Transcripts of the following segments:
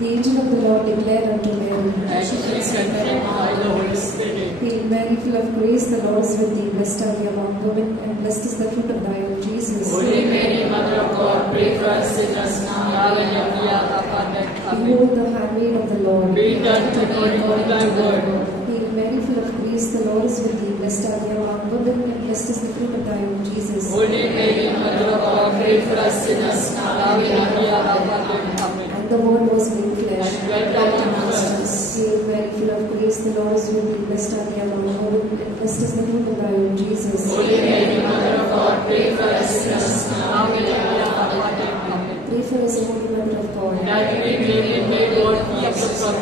The angel of the Lord declared unto Mary, and she conceived by the Holy Spirit. Hail Mary, full of grace, the Lord is with thee. Blessed are thee among women, and blessed is the fruit of thy womb, Jesus. Holy Mary, Mother of God, pray for us sinners now and at the hour of our death. Amen. Behold the handmaid of the Lord. Be done to me according to thy word. Hail Mary, full of grace, the Lord is with thee. Blessed are thee among women, and blessed is the fruit of thy womb, Jesus. Holy Mary, Mother of God, pray for us sinners now and at the hour of our death. Amen. And the Word was made flesh, And dwelt amongst us. Hail Mary, full of grace, the Lord is with thee. Blessed are thee among women, and blessed is the fruit of thy womb, Jesus. Holy Mary, Mother of God, pray for us sinners now and at the hour of our death. Amen. Pray for us, O Holy Mother of God. That we may obey God, yes, God,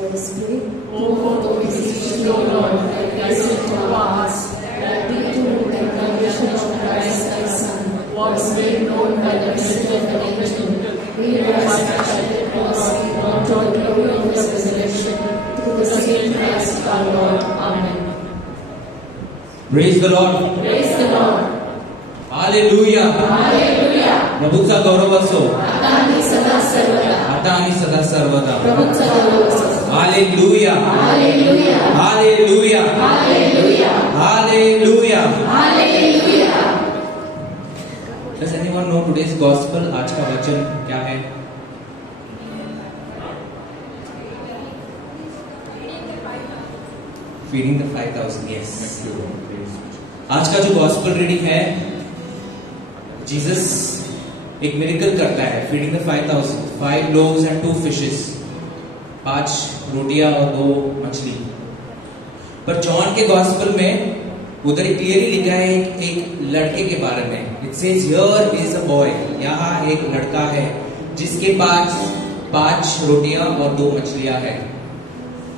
Let us pray. O Lord, O beseech thee, O Lord, and bless it to our hearts, that we too with the incarnation of Christ thy Son, was made known by the message of the angel. We rise and shall the cross, not to the glory of his resurrection, to the same Christ our Lord. Amen. Praise the Lord. Praise the Lord. Hallelujah. Hallelujah. प्रभूचा गौरव असो. आता आणि सदा सर्वदा. आता आणि सदा सर्वदा. प्रभूचा गौरव असो. Hallelujah. Hallelujah. Hallelujah. Hallelujah. Hallelujah. Hallelujah. Does anyone know today's gospel? आज का वचन क्या है? Feeding the 5,000. Yes. आज का जो gospel reading है, जीसस एक मिरेकल करता है. फीडिंग द 5,000, 5 loaves and 2 fishes, 5 रोटियां और 2 मछली. पर जॉन के गॉस्पेल में उधर क्लियरली लिखा है एक लड़के के बारे में. It says here is a boy. यहाँ एक लड़का है जिसके पास 5 रोटियां और 2 मछलियां हैं.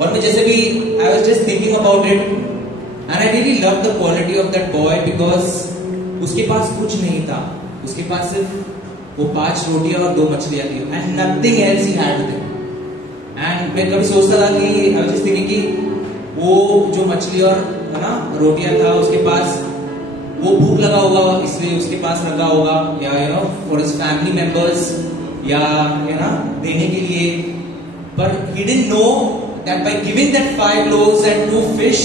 और मैं जैसे भी I was just thinking about it and I really love the quality of that boy because उसके पास कुछ नहीं था. उसके पास सिर्फ वो 5 रोटियां और 2 मछलियां थी and nothing else he had with him. And मैं कभी सोचता था कि आई वाज जस्ट थिंकिंग कि वो जो मछली और है ना रोटियां था उसके पास वो भूख लगा होगा इसलिए उसके पास रखा होगा, या you know for his family members, या यू नो देने के लिए. पर he didn't know that by giving that 5 loaves and 2 fish,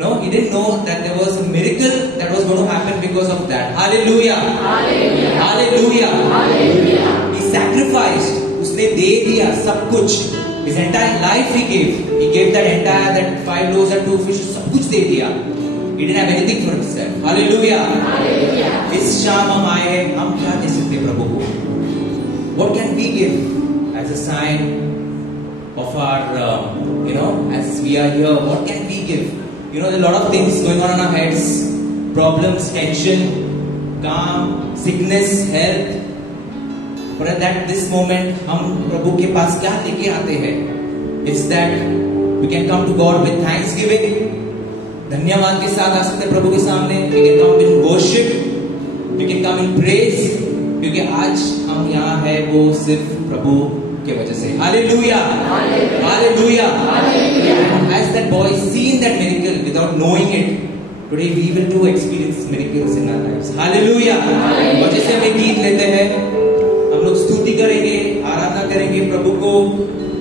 no, he didn't know that there was a miracle that was going to happen because of that. Hallelujah. Hallelujah. Hallelujah. Hallelujah. He sacrificed. उसने दे दिया सब कुछ. His entire life he gave. He gave that 5 loaves and 2 fishes. सब कुछ दे दिया. He didn't have anything for himself. Hallelujah. Hallelujah. इस शाम हम आए हैं, हम क्या दे सकते प्रभु को? What can we give as a sign of our, as we are here? What can we give? You know, there are a lot of things going on in our heads. Problems, tension, calm, sickness, health. But at this moment, हम प्रभु के पास क्या लेके आते हैं? It's that we can come to God with thanksgiving. धन्यवाद के साथ आ सकते हैं प्रभु के सामने. We can come in worship. We can come in praise. क्योंकि आज हम यहाँ है वो सिर्फ प्रभु के वजह से. Hallelujah. Hallelujah. Hallelujah. And as that boy seen that miracle without knowing it, today we will too experience miracles in our lives. Hallelujah. और जैसे हम एक गीत लेते हैं, हम लोग स्तुति करेंगे, आराधना करेंगे, प्रभु को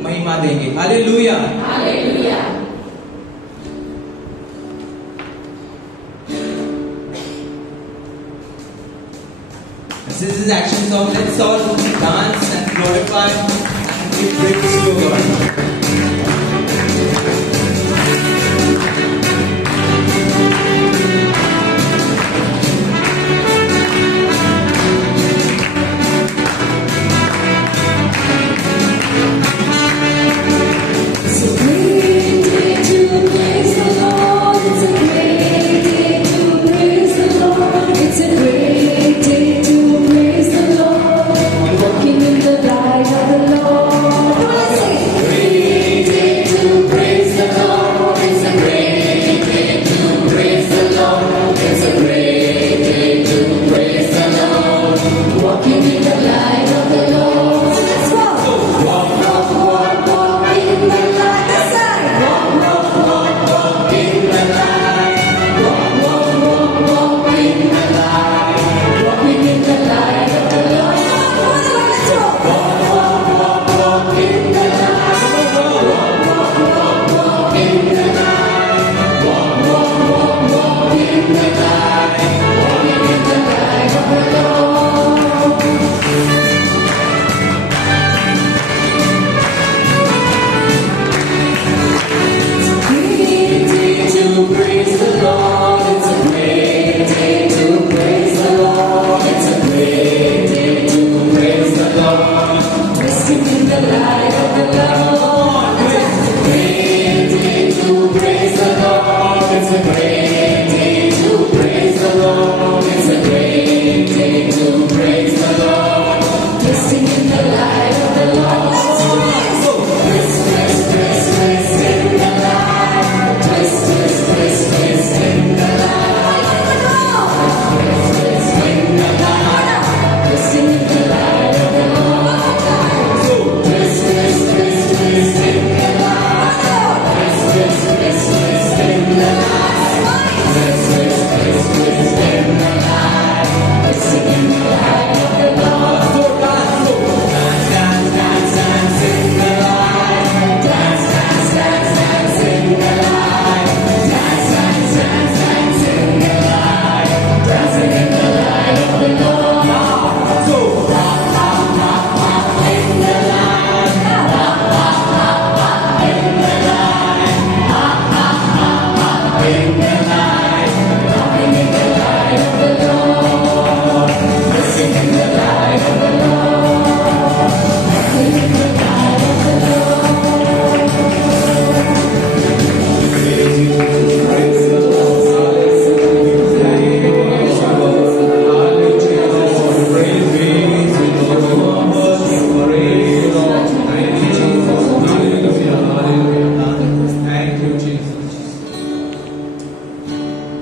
महिमा देंगे. Hallelujah. Hallelujah. This is action song. Let's all dance and glorify and give praise to God. Walking in the light of the Lord.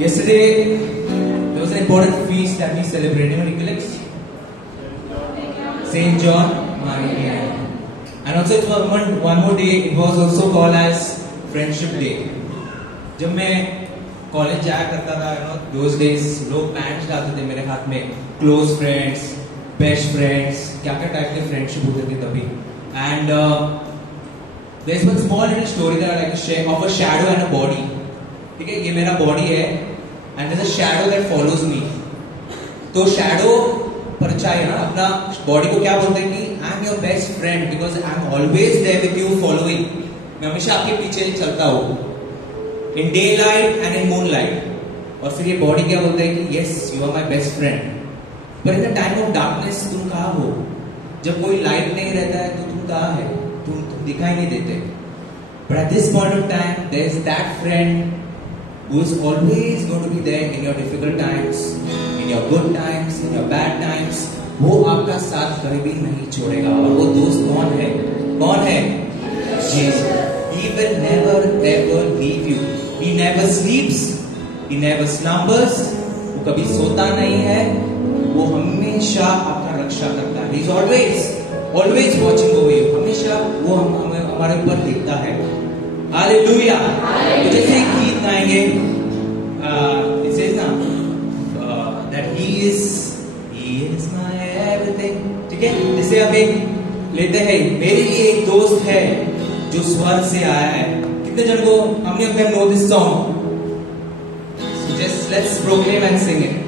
Yesterday, there was an important feast that we celebrated. Anyone recollect? Saint John Maria. And also it was one more day, it was also called as Friendship Day. जब मैं कॉलेज जाया करता था, those days लोग पैंट्स डालते थे मेरे हाथ में, close friends, best friends, क्या क्या टाइप के फ्रेंडशिप होते थे तभी. And there's one small little story that I like to share of a shadow and a body. ठीक है, ये मेरा body है, and there's a shadow that follows me. तो shadow परिचय है ना, अपना बॉडी को क्या बोलते हैं कि I am your best friend because I am always there with you following. मैं हमेशा आपके पीछे चलता हूँ in daylight and in moonlight. और फिर ये बॉडी क्या बोलता है कि yes you are my best friend. पर in the time of darkness तुम कहाँ हो? जब कोई लाइट नहीं रहता है तो तुम कहाँ है? तुम दिखाई नहीं देते. But at this point of time there is that friend who is always going to be there in your difficult times, in your good times, in your bad times. वो आपका साथ कभी भी नहीं छोड़ेगा. और वो दोस्त कौन है? कौन है? Jesus. He will never ever leave you. He never sleeps. He never slumbers. वो कभी सोता नहीं है. वो हमेशा आपका रक्षा करता है. He is always watching over you. हमेशा वो हमारे ऊपर देखता है. हालेलुया. तो जैसे एक गीत गाएंगे, it says ना that he is my everything. ठीक है, जैसे अब एक लेते हैं, मेरे लिए एक दोस्त है जो स्वर्ग से आया है. कितने जन को how many of them know this song? So just let's proclaim and sing it.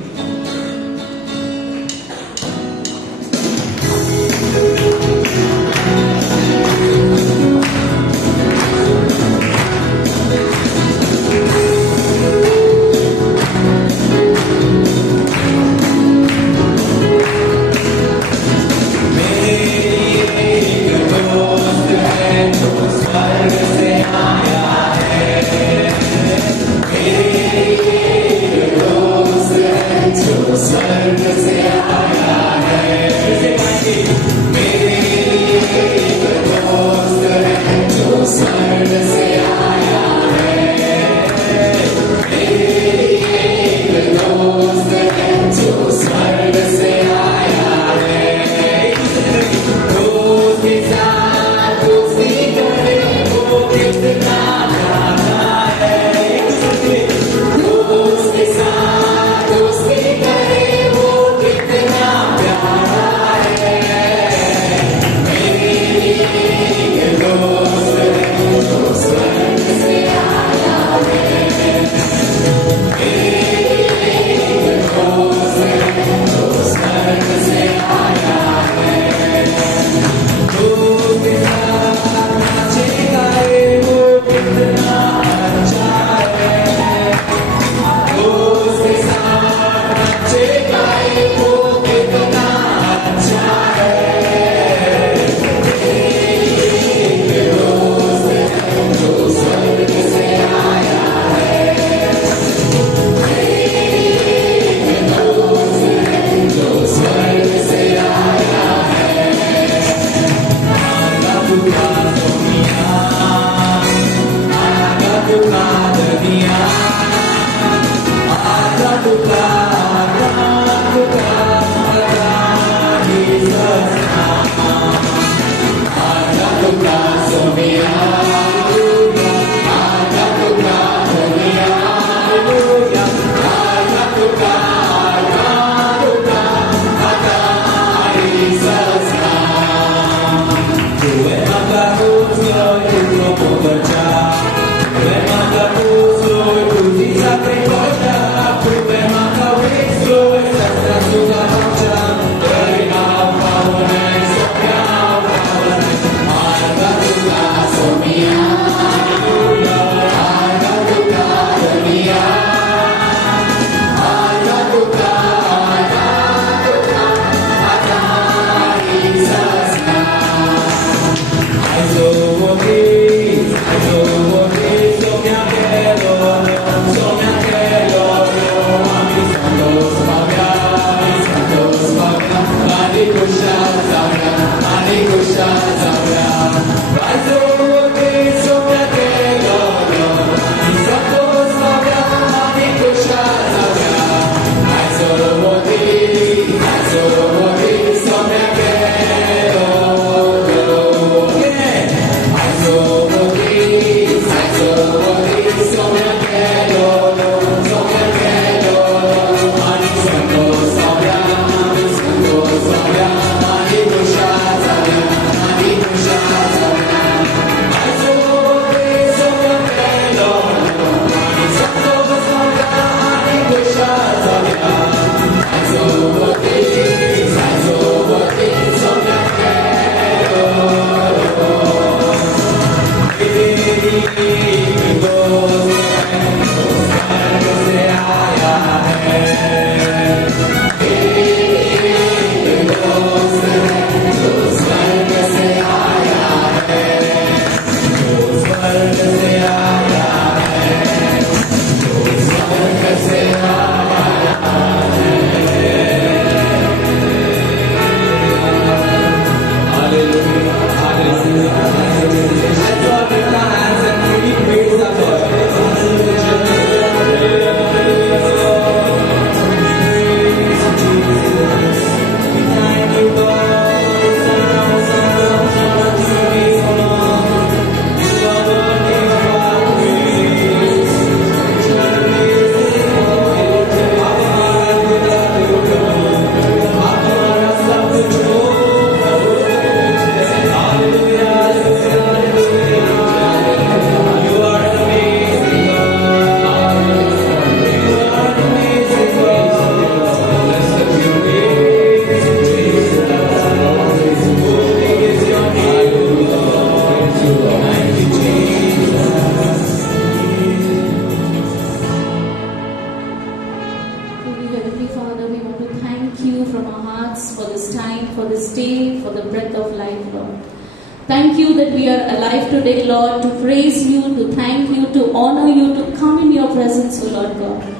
Thank you that we are alive today, Lord, to praise you, to thank you, to honor you, to come in your presence, O Lord God.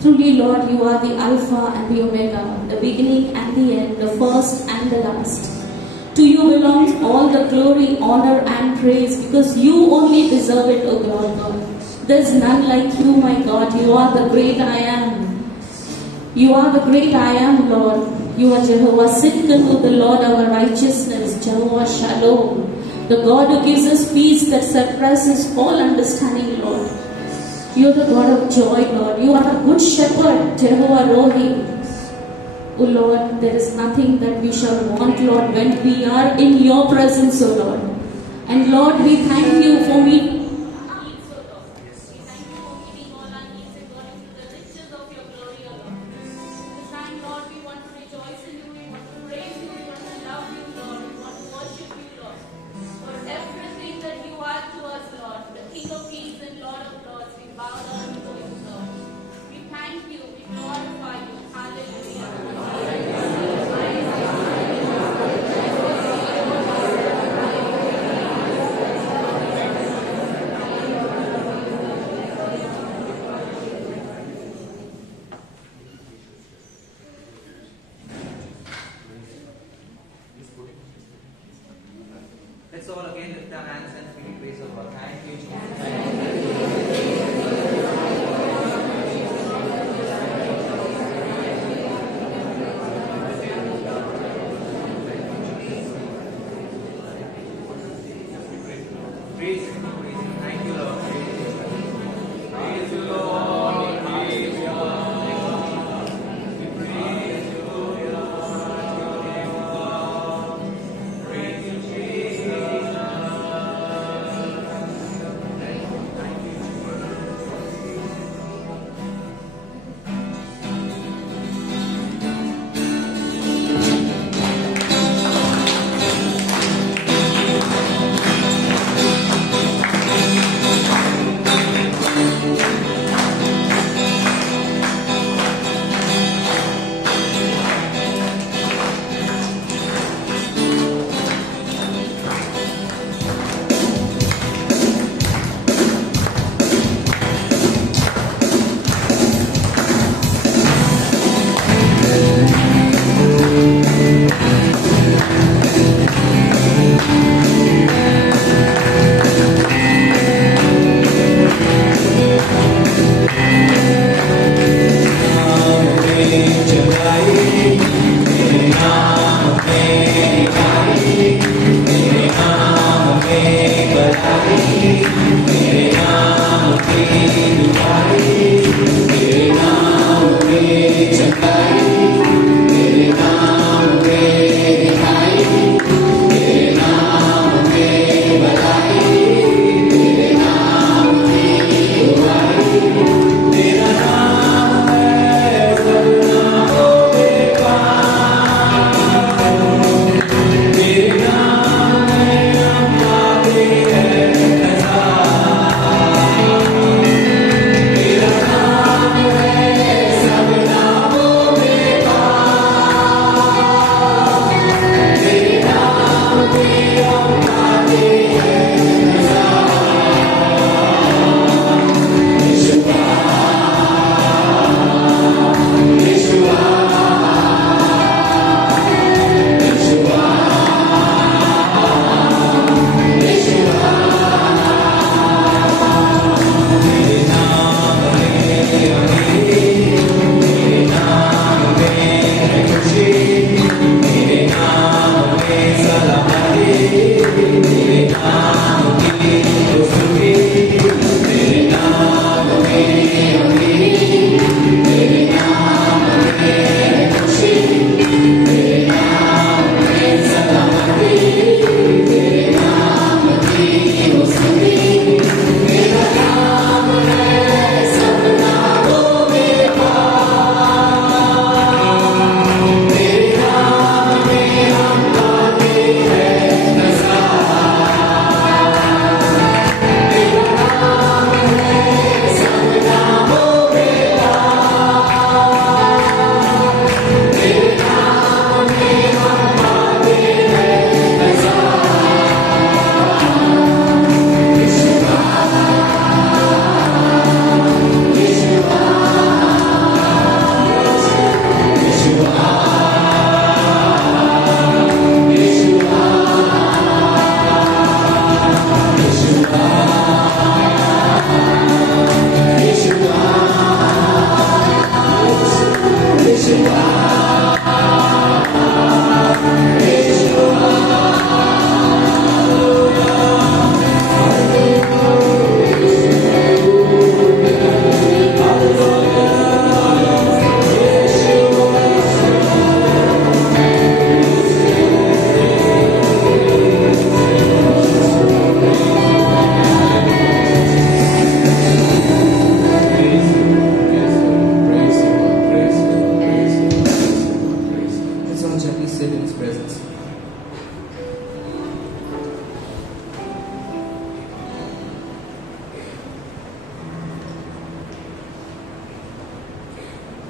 Truly, Lord, you are the Alpha and the Omega, the beginning and the end, the first and the last. To you belongs all the glory, honor and praise, because you only deserve it, O Lord God. There is none like you, my God. You are the great I am. You are the great I am, Lord. You are Jehovah Sidkenu, the Lord our righteousness, Jehovah Shalom, the God who gives us peace that surpasses all understanding, Lord. You are the God of joy, Lord. You are a good shepherd, Jehovah Rohi. O Lord, there is nothing that we shall want, Lord, when we are in your presence, O Lord. And Lord, we thank you for meeting. Let's all again lift our hands and speak praise of God. Thank you, Jesus.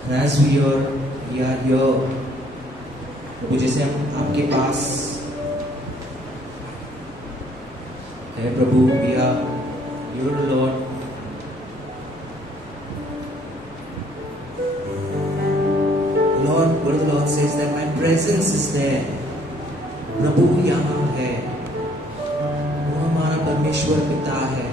And as we are here, प्रभु जैसे हम आपके पास है प्रभु, we are your Lord. Lord, what the Lord says that my presence is there. प्रभु यहाँ है, वो हमारा परमेश्वर पिता है.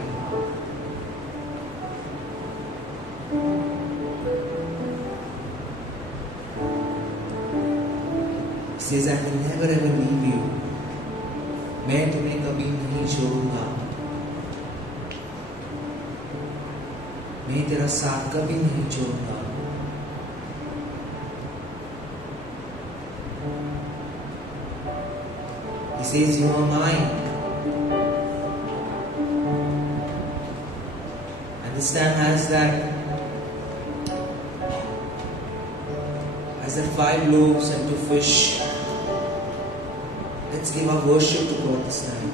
Says I will never ever leave you. मैं तुम्हें कभी नहीं छोड़ूंगा. मैं तेरा साथ कभी नहीं छोड़ूंगा. He says you are mine. Understand as that 5 loaves and 2 fish. Let's give our worship to God this time.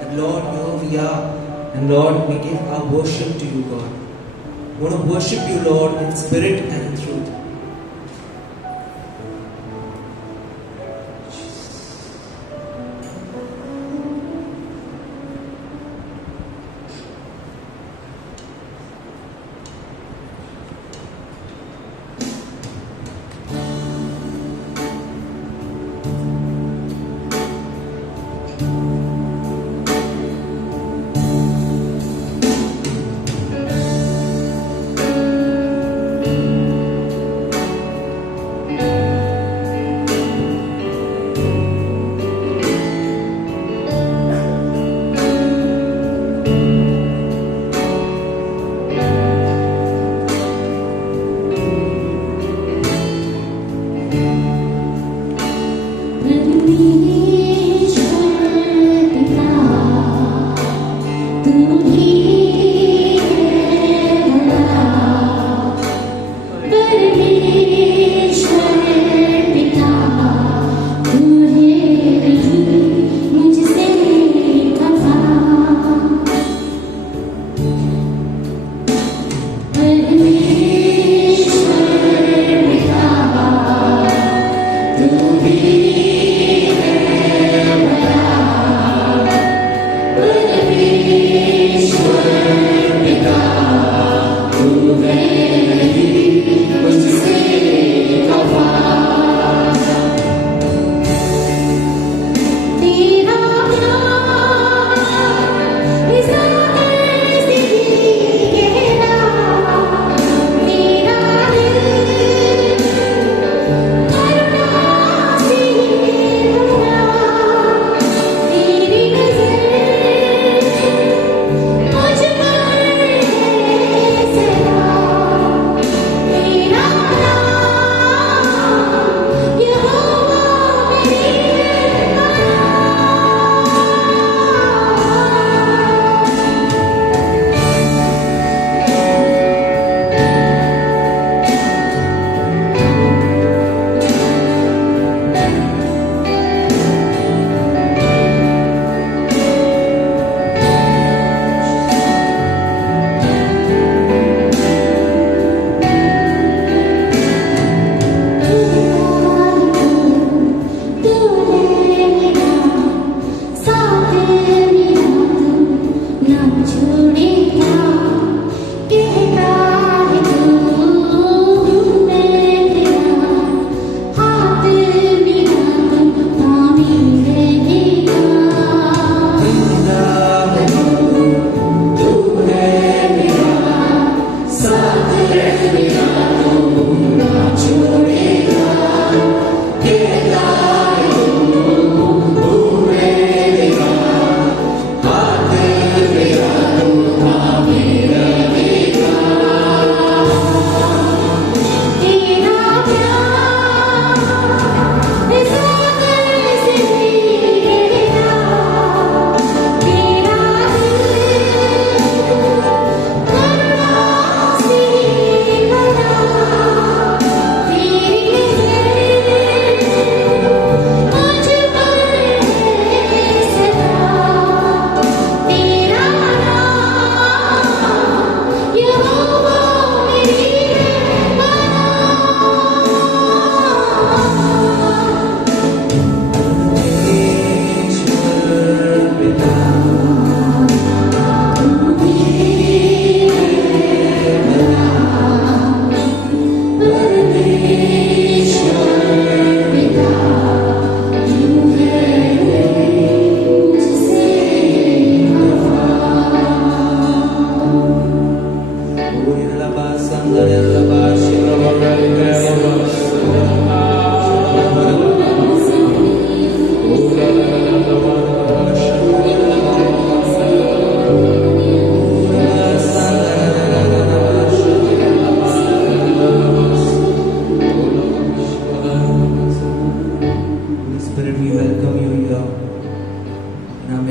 And Lord, here we are. And Lord, we give our worship to you, God. We want to worship you, Lord, in spirit and in truth.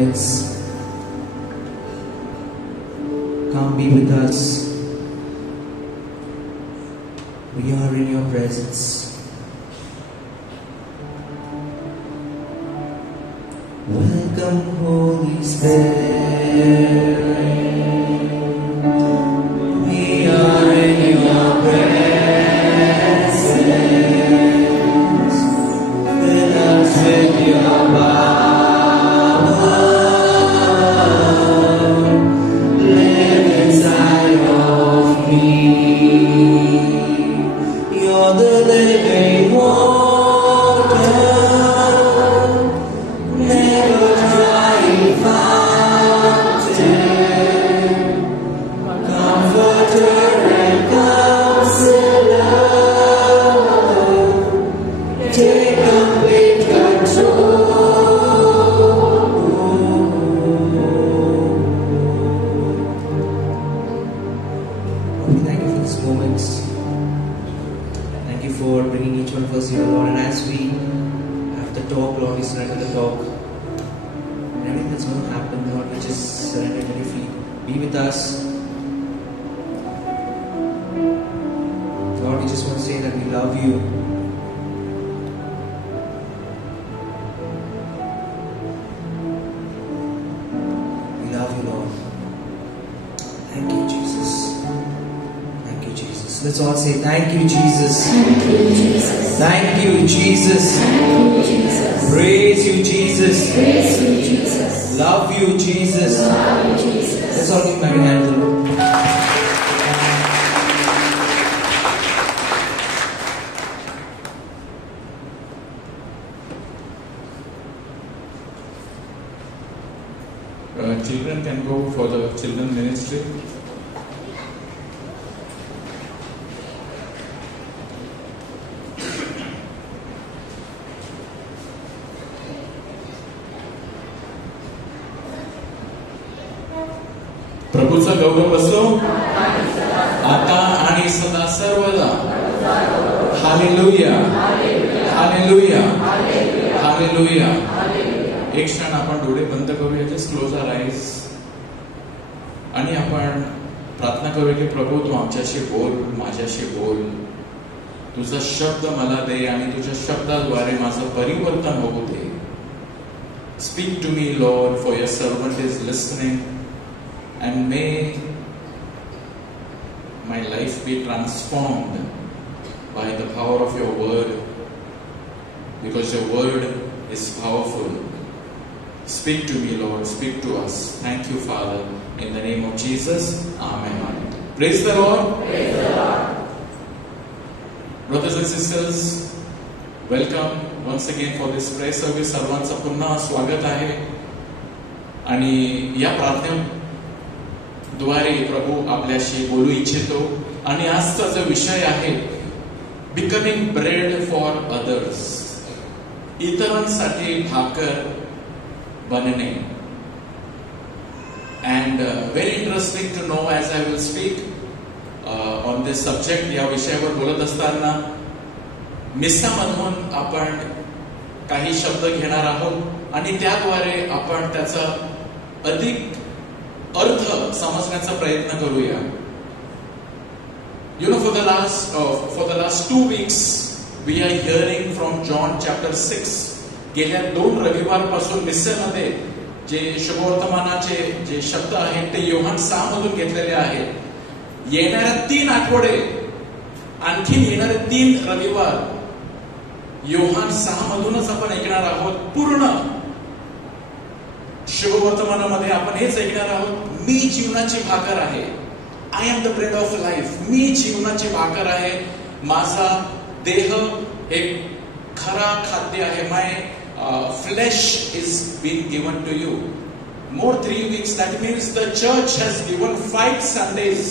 midst. Come be with us. We are in your presence. Welcome, Holy Spirit. We are in your presence. Fill us with your power. Live inside of me. You're the living water. Never drying fountain. Comforter and counselor. Take complete control. We thank you for this moment. Thank you for bringing each one of us here, Lord. And as we have the talk, Lord, we surrender the talk. And everything that's going to happen, Lord, we just surrender it very free. Be with us. Lord, we just want to say that we love you. We love you, Lord. Thank you, Jesus. Thank you, Jesus. Let's all say, thank you, Jesus. Thank you, Jesus. Thank you, Jesus. Thank you, Jesus. Praise you, Jesus. Praise you, Jesus. Love you, Jesus. Love you, Jesus. Let's all give my hand to the Lord. Children can go for the children ministry. प्रभूचा गौरव असो आता आणि सदा सर्वदा. Hallelujah, hallelujah, hallelujah. एक क्षण आपण डोळे बंद करूया. Just close our eyes. आणि आपण प्रार्थना करूया की प्रभू तू आमच्याशी बोल, माझ्याशी बोल. तुझा शब्द मला दे आणि तुझ्या शब्दाद्वारे माझं परिवर्तन होऊ दे. Speak to me lord, for your servant is listening. And may my life be transformed by the power of your word, because your word is powerful. Speak to me, Lord. Speak to us. Thank you, Father. In the name of Jesus. Amen. Praise the Lord. Praise the Lord. Brothers and sisters, welcome once again for this prayer service. सर्वांचं पुन्हा स्वागत आहे. आणि या प्रार्थने द्वारे प्रभू आपल्याशी बोलू इच्छितो. आणि आजचा जो विषय आहे, बिकमिंग ब्रेड फॉर अदर्स. इतरांसाठी भाकर बनणे. And very interesting to know as I will speak on this subject. या विषयावर बोलत असताना मिसामधून आपण काही शब्द घेणार आहोत आणि त्याद्वारे आपण त्याचा अधिक अर्थ समजण्याचा प्रयत्न करूया. You know, for the last 2 weeks we are hearing from John chapter 6. गेल्या 2 रविवारपासून मिस्सेमध्ये जे शुभवर्तमानाचे जे शब्द आहेत ते योहान 6 मधून घेतलेले आहेत. येणाऱ्या 3 आठवडे, आणखी येणारे 3 रविवार योहान 6 मधूनच आपण ऐकणार आहोत. पूर्ण शुभवर्तमानामध्ये आपण हेच ऐकणार आहोत. मी जीवनाची भाकर आहे. I am the bread of life. मी जीवनाची भाकर आहे. माझा देह एक खरा खाद्य आहे. My flesh is been given to you. More 3 weeks. That means the church has given 5 Sundays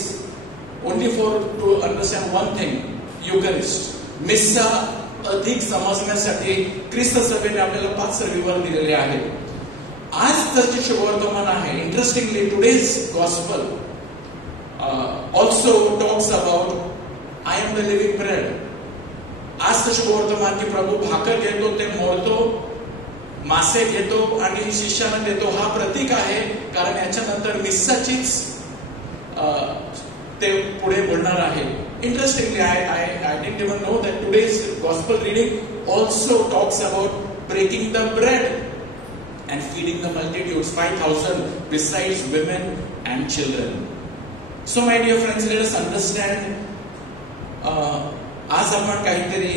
only to understand one thing, Eucharist. मिस्सा अधिक समजण्यासाठी ख्रिस्त सभेने आपल्याला 5 रविवार दिलेले आहेत. आज तर जे शुभवर्तमान आहे, interestingly today's gospel also talks about I am the living bread. आज तर शुभवर्तमान की प्रभू भाकर घेतो, ते मोडतो मासे घेतो आणि शिष्याला देतो, हा प्रतीक आहे. कारण याच्यानंतर मिस्साचीच ते पुढे बोलणार आहे. Interestingly, I didn't even know that today's gospel reading also talks about breaking the bread and feeding the multitudes, 5,000 besides women and children. So my dear friends, let us understand. आज आपण काहीतरी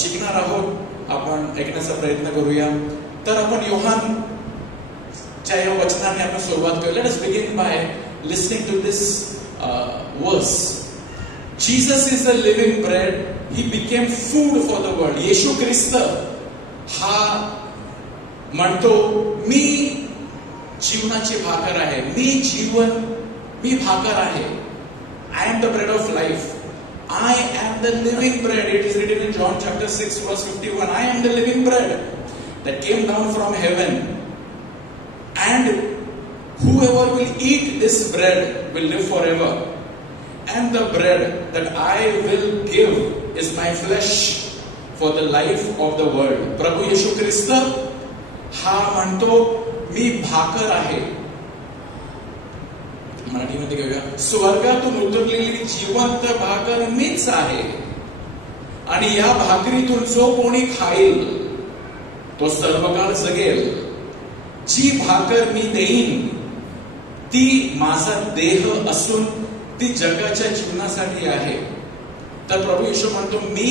शिकणार आहोत, आपण ऐकण्याचा प्रयत्न करूया. तर आपण योहानच्या या वचनाने आपण सुरुवात करूया. Let us begin by listening to this verse. Jesus is the living bread. He became food for the world. येशू ख्रिस्त हा म्हणतो, मी जीवनाची भाकर आहे, मी भाकर आहे. I am the bread of life. I am the living bread. It is written in John chapter 6 verse 51. I am the living bread that came down from heaven. And whoever will eat this bread will live forever. And the bread that I will give is my flesh for the life of the world. प्रभू येशू ख्रिस्त हा म्हणतो, मी भाकर आहे. मराठीमध्ये घेऊया. स्वर्गातून उतरलेली जिवंत भाकर मीच आहे. आणि या भाकरीतून जो कोणी खाईल तो सर्वकाळ जगेल. जी भाकर मी देईन ती माझा देह असून ती जगाच्या जीवनासाठी आहे. तर प्रभू येशू म्हणतो, मी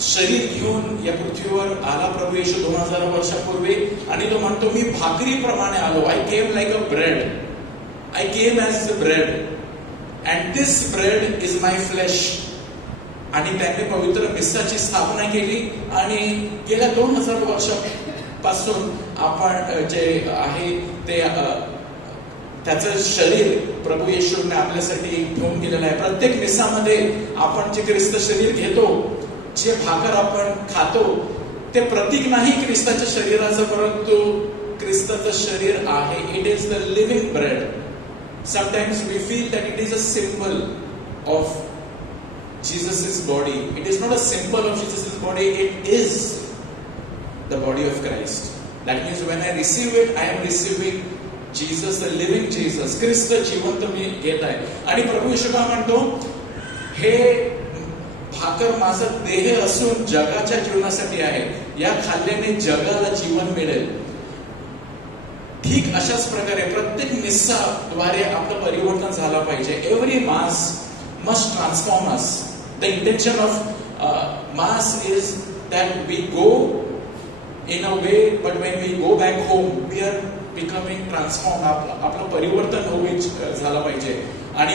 शरीर घेऊन या पृथ्वीवर आला प्रभू येशू 2000 वर्षापूर्वी, आणि तो म्हणतो, मी भाकरीप्रमाणे आलो. I came like a bread. I came as the bread and this bread is my flesh. आणि त्याने पवित्र मिस्साची स्थापना केली. आणि गेल्या 2000 वर्षापासून आपण जे आहे ते त्याचं शरीर प्रभू येशूने आपल्यासाठी घेऊन गेलेलं आहे. प्रत्येक मिस्सामध्ये आपण जे ख्रिस्त शरीर घेतो, जे भाकर आपण खातो, ते प्रतीक नाही ख्रिस्ताच्या शरीराचं, परंतु ख्रिस्ताचं शरीर आहे. It is the living bread. Sometimes we feel that it is a symbol of Jesus's body. It is not a symbol of Jesus' body. It is the body of Christ. That means when I receive it, I am receiving Jesus, the living Jesus. ख्रिस्त जिवंत मी घेत आहे. आणि प्रभू येशू काय म्हणतो, हे भाकर माझा देह असून जगाच्या जीवनासाठी आहे. या खाल्ल्याने जगाला जीवन मिळेल. ठीक अशाच प्रकारे प्रत्येक मिस्साद्वारे आपलं परिवर्तन झालं पाहिजे. एव्हरी मास must transform us. The intention of mass is that we go in a way, but when we go back home, we are becoming transformed. आपलं परिवर्तन झालं पाहिजे. आणि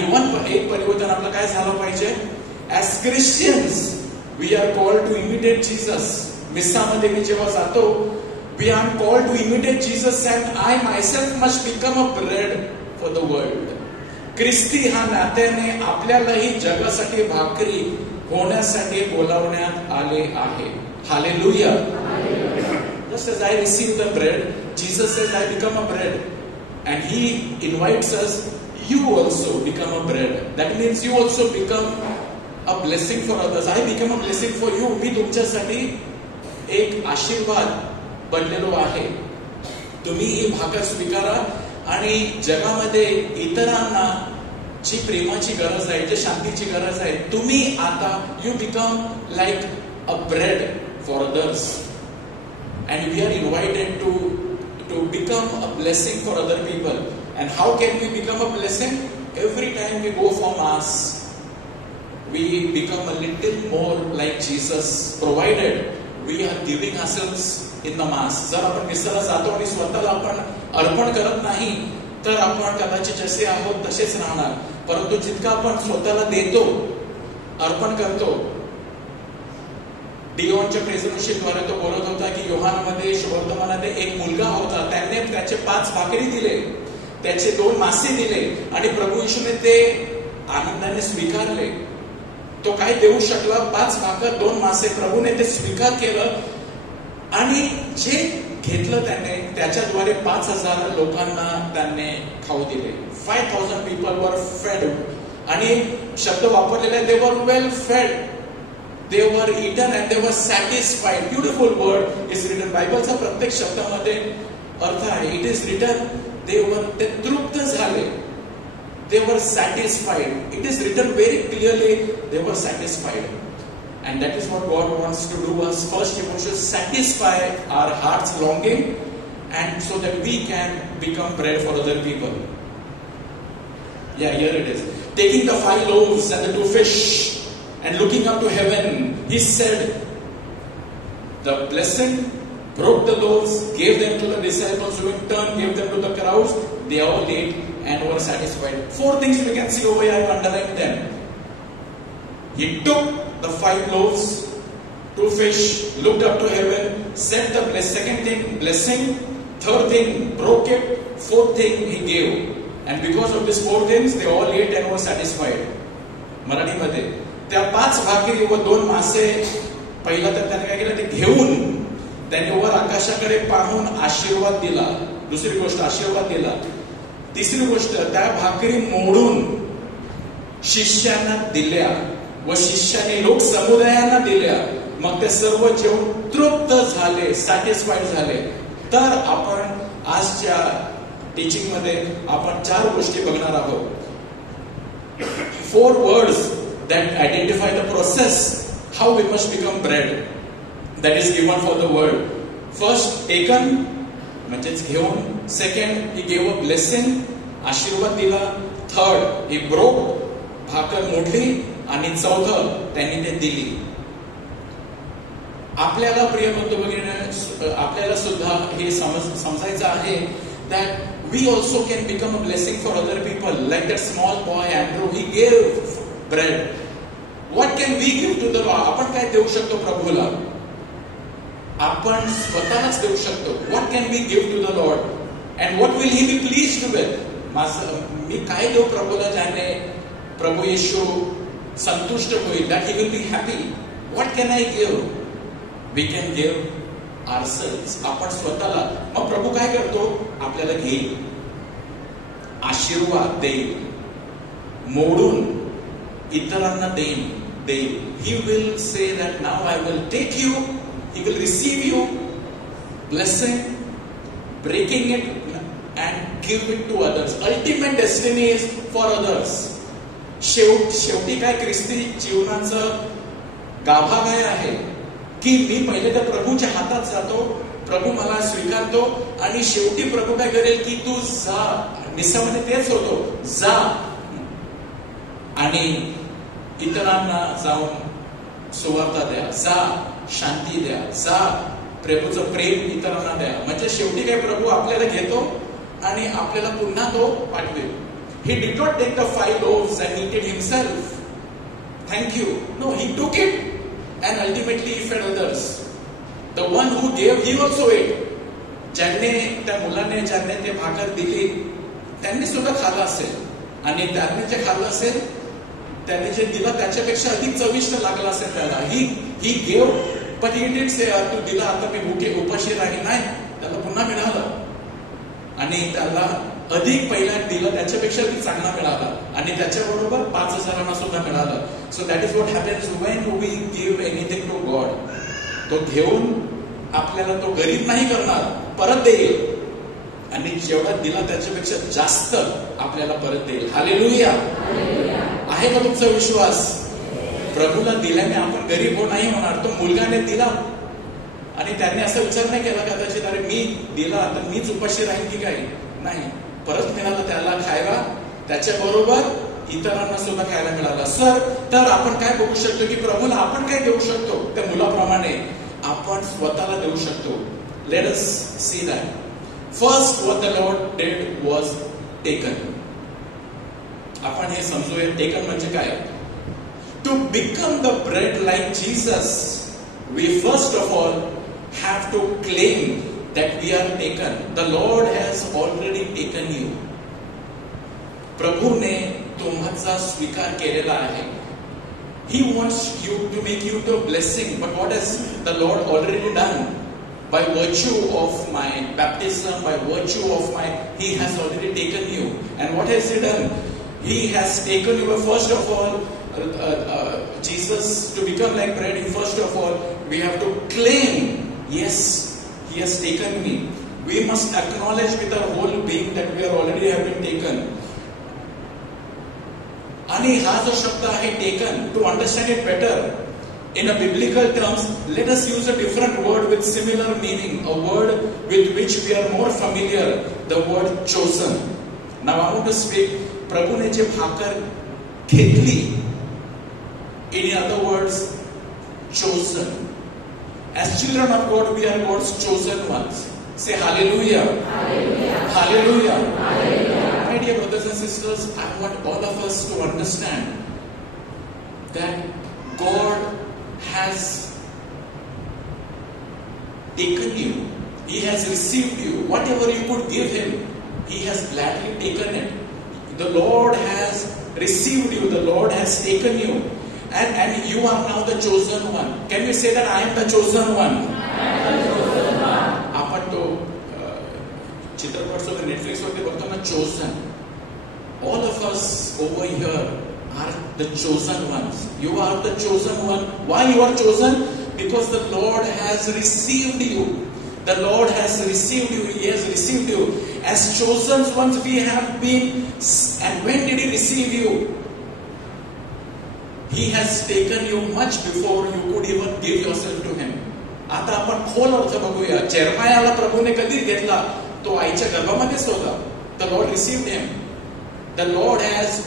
एक परिवर्तन आपलं काय झालं पाहिजे? As Christians, we are called to imitate Jesus. मिस्सामध्ये मी जेव्हा जातो, we are called to imitate Jesus, and I myself must become a bread for the world. ख्रिस्ती हा नात्याने आपल्यालाही जगासाठी भाकरी होण्यासाठी बोलावण्यात आले आहे. Hallelujah. Just as I receive the bread, Jesus says I become a bread, and He invites us. You also become a bread. That means you also become a blessing for others. I become a blessing for you. मी तुमच्यासाठी एक आशीर्वाद बनलेलो आहे. तुम्ही ही भाकर स्वीकारा आणि जगामध्ये इतरांना जी प्रेमाची गरज आहे, जी शांतीची गरज आहे, तुम्ही आता you become like a bread for others. And we are invited to become a blessing for other people. And how can we become a blessing? Every time we go for mass, we become a little more like Jesus, provided we are giving ourselves in the mass. जर आपण मिस्साला जातो आणि स्वतःला आपण अर्पण करत नाही, तर आपण कदाचित जसे आहोत तसेच राहणार. परंतु जितका आपण स्वतःला देतो, अर्पण करतो. डिओनच्या प्रेझेंटेशनद्वारे तो बोलत होता की योहानमध्ये वर्तमानात एक मुलगा होता, त्याने त्याचे 5 भाकरी दिले, त्याचे 2 मासे दिले, आणि प्रभू येशूने ते आनंदाने स्वीकारले. तो काय देऊ शकला? 5 भाकर 2 मासे. प्रभूने ते स्वीकार केलं आणि जे घेतलं त्याने, त्याच्याद्वारे 5000 लोकांना त्याने खाऊ दिले. 5000 people were fed. आणि शब्द वापरलेला, they were well fed. they were eaten and they were satisfied. Beautiful word is written. बायबलचा प्रत्येक शब्दामध्ये अर्थ आहे. It is written, ते तृप्त झाले. They were satisfied. It is written very clearly, they were satisfied. And that is what God wants to do us. First, He wants to satisfy our heart's longing, and so that we can become bread for other people. Yeah, here it is. Taking the 5 loaves and the 2 fish and looking up to heaven, He said, the blessing, broke the loaves, gave them to the disciples, who in turn gave them to the crowds. They all ate and were satisfied. 4 things we can see over here. I have underlined them. He took the 5 loaves, 2 fish, looked up to heaven, said the second thing, blessing. Third thing, broke it. 4th thing, He gave. And because of these 4 things, they all ate and were satisfied. मराठीमध्ये त्या 5 भाकरी व 2 मासे, पहिला तर त्याने काय केलं, ते घेऊन त्यांनी वर आकाशाकडे पाहून आशीर्वाद दिला. दुसरी गोष्ट, आशीर्वाद दिला. तिसरी गोष्ट, त्या भाकरी मोडून शिष्यांना दिल्या व शिष्यांनी लोक समुदायांना दिल्या. मग ते सर्व जेवण तृप्त झाले, सॅटिस्फाईड झाले. तर आपण आजच्या टीचिंग मध्ये आपण 4 गोष्टी बघणार आहोत. 4 words that identify the process how we must become bread that is given for the world. First, taken, म्हणजेच घेऊन. Second, He gave a blessing, आशीर्वाद दिला. Third, He broke, भाकर मोडली. आणि चौथं, त्यांनी ते दिली. आपल्याला प्रिय बंधू भगिनी, आपल्याला सुद्धा हे समजायचं आहे that we also can become a blessing for other people. Like that small boy Andrew, he gave bread. What can we give to the Lord? आपण काय देऊ शकतो प्रभूला? आपण स्वतःच देऊ शकतो. What can we give to the Lord? And what will He be pleased with? मी काय देऊ प्रभूला ज्याने प्रभू येशू संतुष्ट होईल, that He will be happy. What can I give? We can give ourselves. आपण स्वतःला. मग प्रभू काय करतो? आपल्याला घेईल, आशीर्वाद देईल, मोडून इतरांना देईल. He will say that now I will take you. He will receive you, blessing, breaking it and give it to others. Ultimate destiny is for others. शेवटी काय ख्रिस्ती जीवनाचं गाभा काय आहे की मी पहिले तर प्रभूच्या हातात जातो, प्रभू मला स्वीकारतो आणि शेवटी प्रभू काय करेल की तू जा. निस्सामध्ये तेच होतो, जा आणि इतरांना जाऊन सुवार्ता द्या, जा शांती द्या, जा प्रभूचं प्रेम इतरांना द्या. म्हणजे शेवटी काय प्रभू आपल्याला घेतो आणि आपल्याला पुन्हा तो पाठवेल. He did not take the 5 loaves and eat it himself. Thank you. No, He took it and ultimately He fed others. The one who gave, he also ate. ज्यांनी त्या मुलाने ज्यांनी ते भाकर दिली त्यांनी सुद्धा खाल्लं असेल आणि त्याने जे खाल्लं असेल त्याने जे दिलं त्याच्यापेक्षा अधिक चविष्ट लागलं असेल त्याला. He gave, but he didn't say तू दिला आता मी उपाशी राहील. नाही, त्याला पुन्हा मिळालं आणि त्याला अधिक पहिला दिलं त्याच्यापेक्षा ती चांगला मिळाला आणि त्याच्याबरोबर 5,000 सुद्धा मिळालं. So that is what happens when we give anything to God. तो घेऊन आपल्याला तो गरीब नाही करणार, परत देईल आणि जेवढा दिला त्याच्यापेक्षा जास्त आपल्याला परत देईल. हालेलुया. आहे का तुमचा विश्वास? प्रभूला दिल्याने आपण गरीब नाही होणार. तो मुलगाने दिला आणि त्याने असा विचार नाही केला कदाचित अरे मी दिला तर मीच उपाशी राहील की काही. नाही, परत मिळालं त्याला खायला, त्याच्याबरोबर इतरांना सुद्धा खायला मिळालं. तर आपण काय बघू शकतो की प्रभूला आपण काय देऊ शकतो? त्या मुलाप्रमाणे आपण स्वतःला देऊ शकतो. Let us see that. First what the Lord did was taken. आपण हे समजूया टेकन म्हणजे काय. To become the bread like Jesus we first of all have to claim that we are taken. The Lord has already taken you. प्रभू ने तुम्हाचा स्वीकार केलेला आहे. He wants you to make you the blessing. But what has the Lord already done? By virtue of my baptism, by virtue of my, He has already taken you. And what has He done? He has taken you. First of all, Jesus to become like bread, first of all, we have to claim, yes, He has taken me. We must acknowledge with our whole being that we are already have been taken. आणि हा जो शब्द आहे taken, to understand it better, in a biblical terms, let us use a different word with similar meaning, a word with which we are more familiar, the word chosen. Now I want to speak, प्रभूने जे भाकर घेतली, in other words, chosen. As children of God, we are God's chosen ones. Say hallelujah. Hallelujah. Hallelujah. Hallelujah. My dear brothers and sisters, I want all of us to understand that God has taken you. He has received you. Whatever you could give Him, He has gladly taken it. The Lord has received you. The Lord has taken you. And you are now the chosen one. Can we say that I am the chosen one? I am the chosen one. आपण तो चित्रपट जो नेटफ्लिक्स वरती बघतो ना, chosen. All of us over here are the chosen ones. You are the chosen one. Why you are chosen? Because the Lord has received you. The Lord has received you. He has received you. As chosen ones we have been. And when did He receive you? He has taken you much before you could even give yourself to Him. आता आपण खोल अर्थ बघूया. जेरमायाला प्रभूने कधी घेतला? तो आईच्या गर्भामध्येच होता. The Lord received him. The Lord has,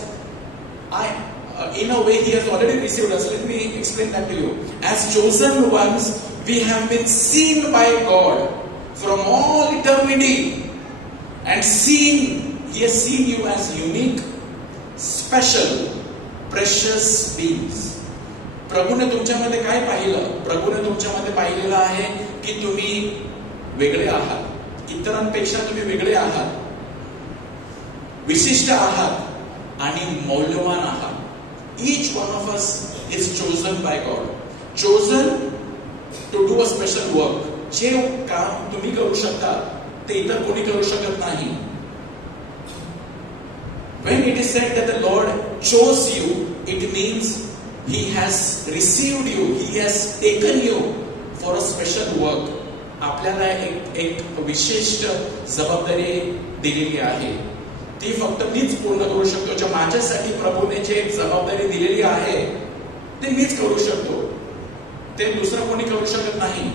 in a way, He has already received us. Let me explain that to you. As chosen ones, we have been seen by God from all eternity, and He has seen you as unique, special, precious beings. प्रभूने तुमच्यामध्ये काय पाहिलं? प्रभूने तुमच्यामध्ये पाहिलेलं आहे की तुम्ही वेगळे आहात. इतरांपेक्षा तुम्ही वेगळे आहात, विशिष्ट आहात आणि मौल्यवान आहात. Each one of us is chosen by God. Chosen to do a special work. जे काम तुम्ही करू शकता ते इतर कोणी करू शकत नाही. When it is said that the Lord chose you, it means He has received you. He has taken you for a special work. आपल्याला एक विशिष्ट जबाबदारी दिलेली आहे. ती फक्त मीच पूर्ण करू शकतो. जे माझ्यासाठी प्रभूने जे एक जबाबदारी दिलेली आहे ते मीच करू शकतो. ते दुसरं कोणी करू शकत नाही.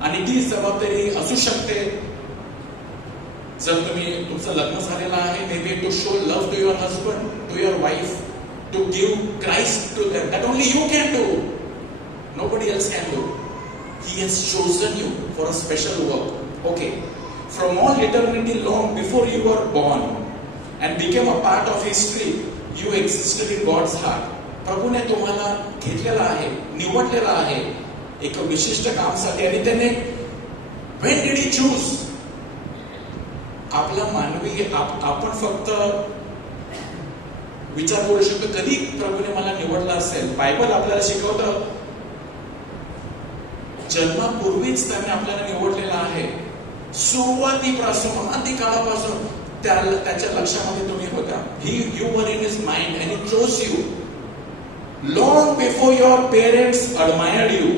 आणि ती जबाबदारी असू शकते जर तुमचं लग्न झालेलं आहे, may be to show love to your husband, to your wife, to give Christ to them. That only you can do. Nobody else can do. He has chosen you for a special work. Okay. From all eternity long before you were born and became a part of history, you existed in God's heart. प्रभूने तुम्हाला घेतलेला आहे, निवडलेला आहे एक विशिष्ट कामासाठी. आणि त्याने when did He choose? आपला मानवी आपण फक्त विचार करू शकतो कधी प्रभूने मला निवडलं असेल. बायबल आपल्याला शिकवतं जन्मापूर्वीच त्याने आपल्याला निवडलेला आहे. सुरुवातीपासून आधी काळापासून त्याच्या लक्षामध्ये तुम्ही होता. You were in His mind and He chose you long before your parents admired you,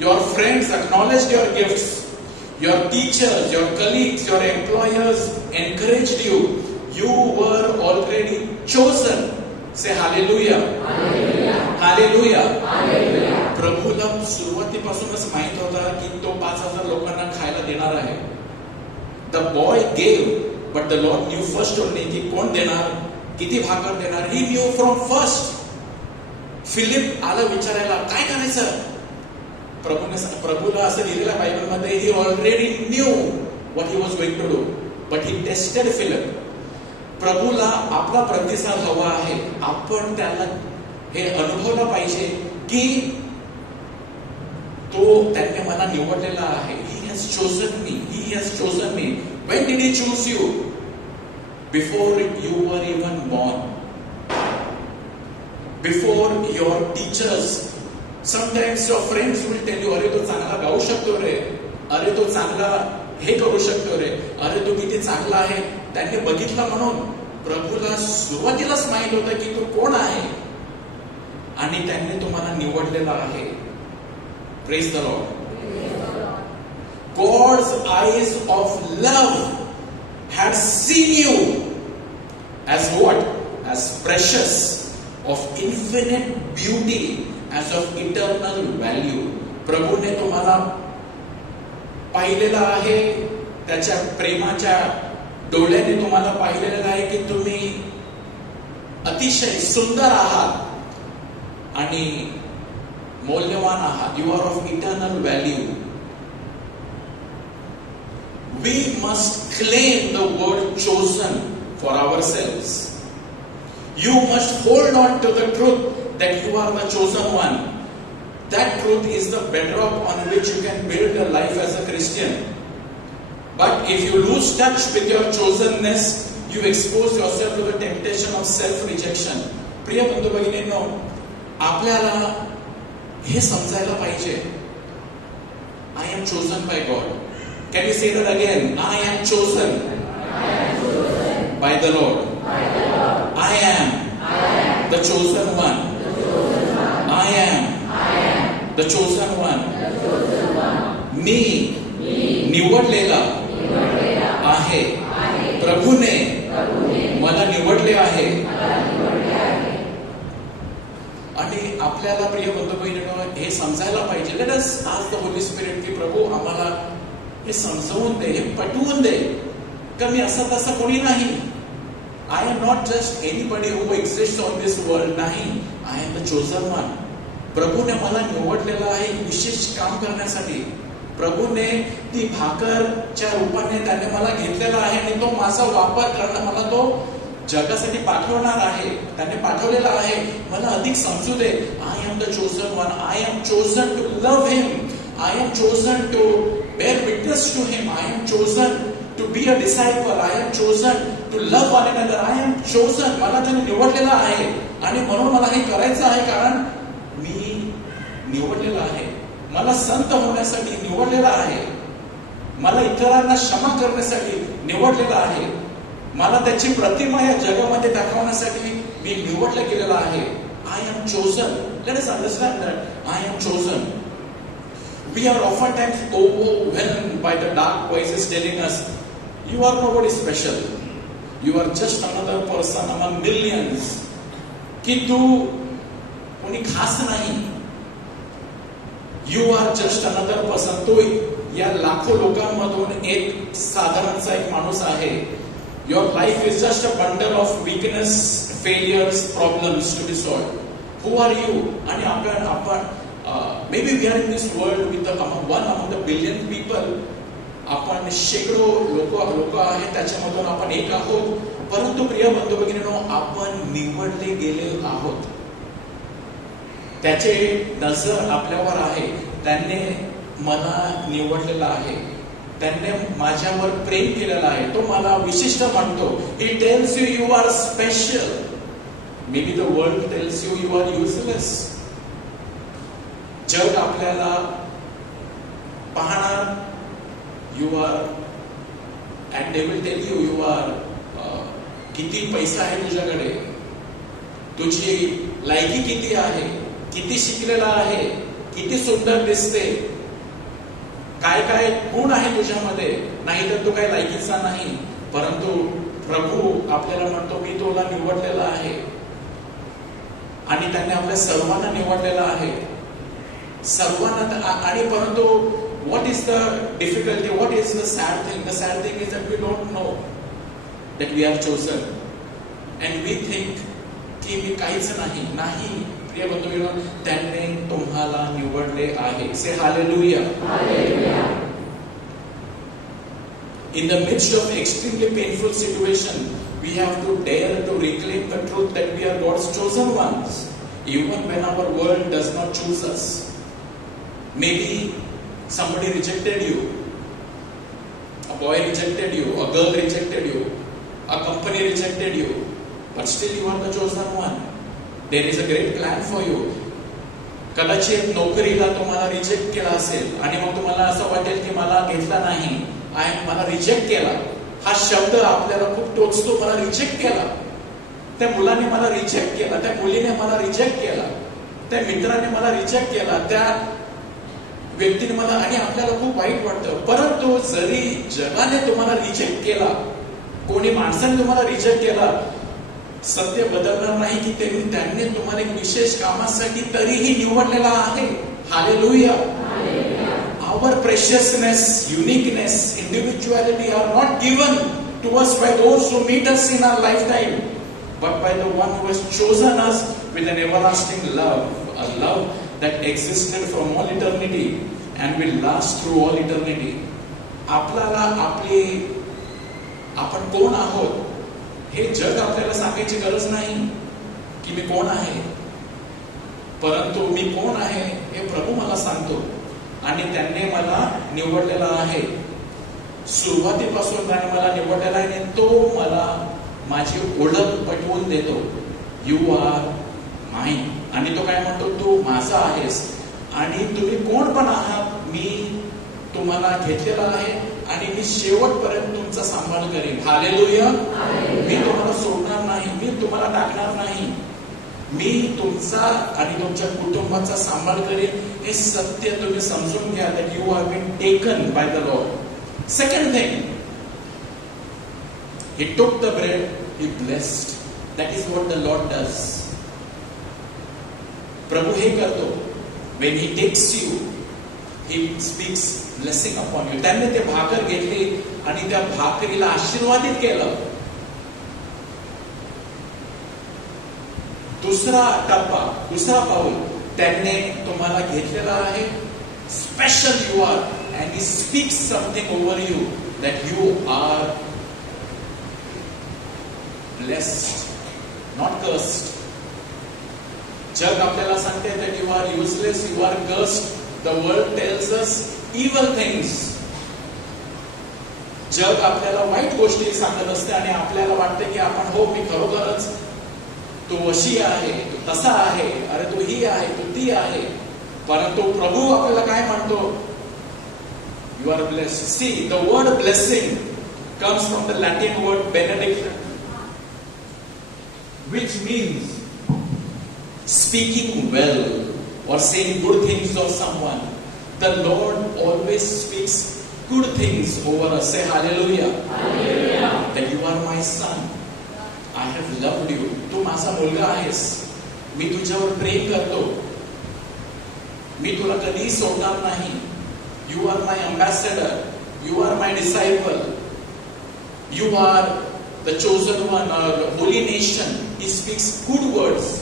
your friends acknowledged your gifts, your teachers, your colleagues, your employers encouraged you. You were already chosen. Say hallelujah. Hallelujah. Hallelujah. Hallelujah. प्रभूला सुरुवातीपासूनच माहित होता की तो 5,000 लोकांना खायला देणार आहे. The boy gave, but the Lord knew first only की कोण देणार, किती भाकर देणार. He knew from first. Philip आला विचारायला काय करायचं. प्रभूला असं लिहिलेलं आहे बायबलमध्ये, he already knew what he was going to do, but he tested Philip. प्रभूला आपला प्रतिसाद हवा आहे. आपण त्याला हे अनुभवलं पाहिजे की तो त्याने मला निवडलेला आहे. He has chosen me. He has chosen me. When did He choose you? Before you were even born. Before your teachers. Sometimes your friends will tell you, अरे तो चांगला गाऊ शकतो रे, अरे तो चांगला हे करू शकतो रे, अरे तो किती चांगला आहे. त्यांनी बघितलं म्हणून प्रभूला सुरुवातीलाच माहित होतं की तू कोण आहे. आणि त्यांनी तुम्हाला निवडलेलं आहे. Praise the Lord. God's eyes of love had seen you as what? As precious, of infinite beauty, as of eternal value. प्रभूने तुम्हाला पाहिलेलं आहे, त्याच्या प्रेमाच्या डोळ्याने तुम्हाला पाहिलेलं आहे की तुम्ही अतिशय सुंदर आहात आणि मौल्यवान आहात. You are of eternal value. We must claim the word chosen for ourselves. You must hold on to the truth that you are the chosen one. That truth is the bedrock on which you can build a life as a Christian. But if you lose touch with your chosenness, you expose yourself to the temptation of self-rejection. प्रिय बंधू भगिनींनो, आपल्याला हे समजायला पाहिजे, I am chosen by God. Can you say that again? I am chosen by the Lord. I am the chosen one. I am the chosen one. मी निवडलेला आहे. प्रभूने मला निवडले आहे. आणि आपल्याला प्रिय बंधू भगिनींनो हे समजायला पाहिजे. Let us ask the Holi स्पिरिट की प्रभू आम्हाला हे समजवून दे, हे पटवून दे का मी असं तसं कोणी नाही. I am not just anybody who exist on this world. नाही, I am the chosen one. प्रभूने मला निवडलेलं आहे विशेष काम करण्यासाठी. प्रभूने ती भाकरच्या रूपाने त्याने मला घेतलेला आहे आणि तो माझा वापर करणं, मला तो जगासाठी पाठवणार आहे. त्याने पाठवलेला आहे. मला अधिक समजू दे. I am the chosen one. I am chosen to love him. I am chosen to bear witness to him. I am chosen to be a disciple. I am chosen to love one another. I am chosen. मला त्याने निवडलेलं आहे आणि म्हणून मला हे करायचं आहे कारण मी निवडलेलं आहे. मला संत होण्यासाठी निवडलेलं आहे. मला इतरांना क्षमा करण्यासाठी निवडलेलं आहे. मला त्याची प्रतिमा या जगामध्ये दाखवण्यासाठी मी निवडलं गेलेलं आहे. I am chosen. Let us understand that. I am chosen. We are oftentimes overwhelmed by the dark voices telling us, you are nobody special. You are just another person among millions. कि तू कोणी खास नाही. You are just another person. तो या लाखो लोकांमधून एक साधारणचा एक माणूस आहे. Your life is just a bundle of weakness, failures, problems to be solved. Who are you? आणि आपण maybe we are in this world with one among the billion people. आपण शेकडो लोक आहेत, त्याच्यामधून आपण एक आहोत. परंतु प्रिय बंधू भगिनींनो, आपण निवडले गेले आहोत. त्याचे नजर आपल्यावर आहे. त्याने मला निवडलेलं आहे. त्याने माझ्यावर प्रेम केलेलं आहे. तो मला विशिष्ट म्हणतो. He tells you you are special. Maybe the world tells you you are useless. जग आपल्याला पाहणार, you are, and they will tell you you are, किती पैसा आहे तुझ्याकडे, तुझी लायकी किती आहे, किती शिकलेला आहे, किती सुंदर दिसते, काय काय गुण आहे तुझ्यामध्ये. नाही तर तू काय लायकीचा नाही. परंतु प्रभू आपल्याला म्हणतो मी तुला निवडलेला आहे आणि त्याने आपल्या सर्वांना निवडलेला आहे. सर्वांना. आणि परंतु what is the difficulty, what is the sad thing? The sad thing is that we don't know that we are chosen and we think की मी काहीच नाही. प्रिय बंधूंनो, त्याने तुम्हाला निवडले आहे. से hallelujah. In the midst of extremely painful situation, we have to dare to reclaim the truth that we are God's chosen ones, even when our world does not choose us. Maybe somebody rejected you. A boy rejected you, a girl rejected you, a company rejected you, but still you are the chosen one. There is a great plan for you. कदाचित नोकरीला तुम्हाला रिजेक्ट केला असेल आणि मग तुम्हाला असं वाटेल की मला घेतला नाही, मला रिजेक्ट केला. हा शब्द आपल्याला खूप टोचतो. मला रिजेक्ट केला, त्या मुलाने मला रिजेक्ट केला, त्या मुलीने मला रिजेक्ट केला. त्या मित्राने मला रिजेक्ट केला, त्या व्यक्तीने मला, आणि आपल्याला खूप वाईट वाटतं. परंतु जरी जगाने तुम्हाला रिजेक्ट केला, कोणी माणसाने तुम्हाला रिजेक्ट केला, सत्य बदलणार नाही की त्यांनी तुम्हाला एक विशेष कामासाठी तरीही निवडलेला आहे. Hallelujah. Our preciousness, uniqueness, individuality are not given to us by those who meet us in our lifetime, but by the one who has chosen us with an everlasting love, a love that existed from all eternity and will last through all eternity. आपल्याला आपण कोण आहोत हे जग आपल्याला सांगायची गरज नाही की मी कोण आहे, परंतु मी कोण आहे हे प्रभू मला सांगतो आणि त्यांनी मला निवडलेला आहे. सुरुवातीपासून त्याने मला निवडलेला आहे आणि तो मला माझी ओळख पटवून देतो. You are mine. आणि तो काय म्हणतो, तू माझा आहेस आणि तुम्ही कोण पण आहात, मी तुम्हाला घेतलेला आहे आणि मी शेवटपर्यंत तुमचा सांभाळ करेन. हालेलुया. मी तुम्हाला सोडणार नाही, मी तुम्हाला टाकणार नाही, मी तुमचा आणि तुमच्या कुटुंबाचा सांभाळ करेन. हे सत्य तुम्ही समजून घ्या, that you have been taken by the Lord. Second thing, he took the bread, he blessed. That is what the Lord does. प्रभू हे करतो. When he takes you, he speaks blessing upon you. त्यांनी ते भाकर घेतली आणि त्या भाकरीला आशीर्वादित केलं. दुसरा टप्पा, दुसरा पाऊल त्यांनी तुम्हाला घेतलेला आहे. Special you are, and he speaks something over you that you are blessed, not cursed. जग आपल्याला सांगते that you are useless, you are cursed. The world tells us evil things. जग आपल्याला वाईट गोष्टी सांगत असते आणि आपल्याला वाटते की आपण, हो मी खरोखरच, तू अशी आहे, तू तसा आहे, अरे तू ही आहे, तू ती आहे. परंतु प्रभू आपल्याला काय म्हणतो, you are blessed. See, the word blessing comes from the Latin word benediction, which means speaking well or saying good things of someone. The Lord always speaks good things over us. Say hallelujah. Hallelujah. That you are my son, I have loved you. तू माझा मुलगा आहेस, मी तुझ्यावर प्रेम करतो, मी तुला कधीही सोडणार नाही. You are my ambassador, you are my disciple, you are the chosen one, the holy nation. He speaks good words.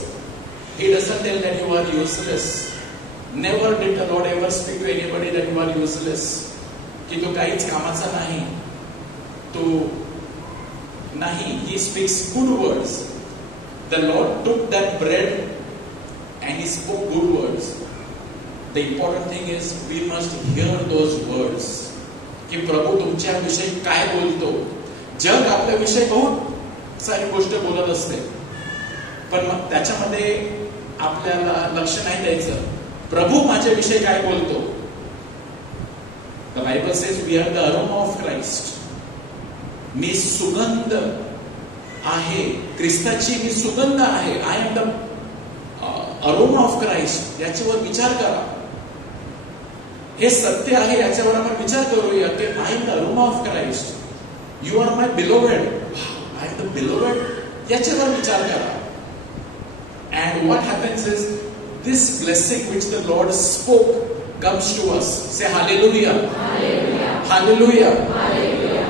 He doesn't tell that you are useless. Never did the Lord ever speak to anybody that you are useless, की तू काहीच कामाचा नाही, तू नाही. He speaks good words. The Lord took that bread and he spoke good words. The important thing is we must hear those words. की प्रभू तुमच्या विषयी काय बोलतो. जग आपल्या विषयी बहुत सारी गोष्ट बोलत असते, पण मग त्याच्यामध्ये आपल्याला लक्ष नाही द्यायचं. प्रभू माझ्या विषयी काय बोलतो. The Bible says we are the aroma of Christ. मी सुगंध आहे, ख्रिस्ताची मी सुगंध आहे. I am the aroma of Christ. याच्यावर विचार करा. हे सत्य आहे, याच्यावर आपण विचार करूया की I am the aroma of Christ. You are my beloved. I am the beloved. याच्यावर विचार करा. And what happens is this blessing which the Lord spoke comes to us. Say hallelujah. Hallelujah. Hallelujah. Hallelujah.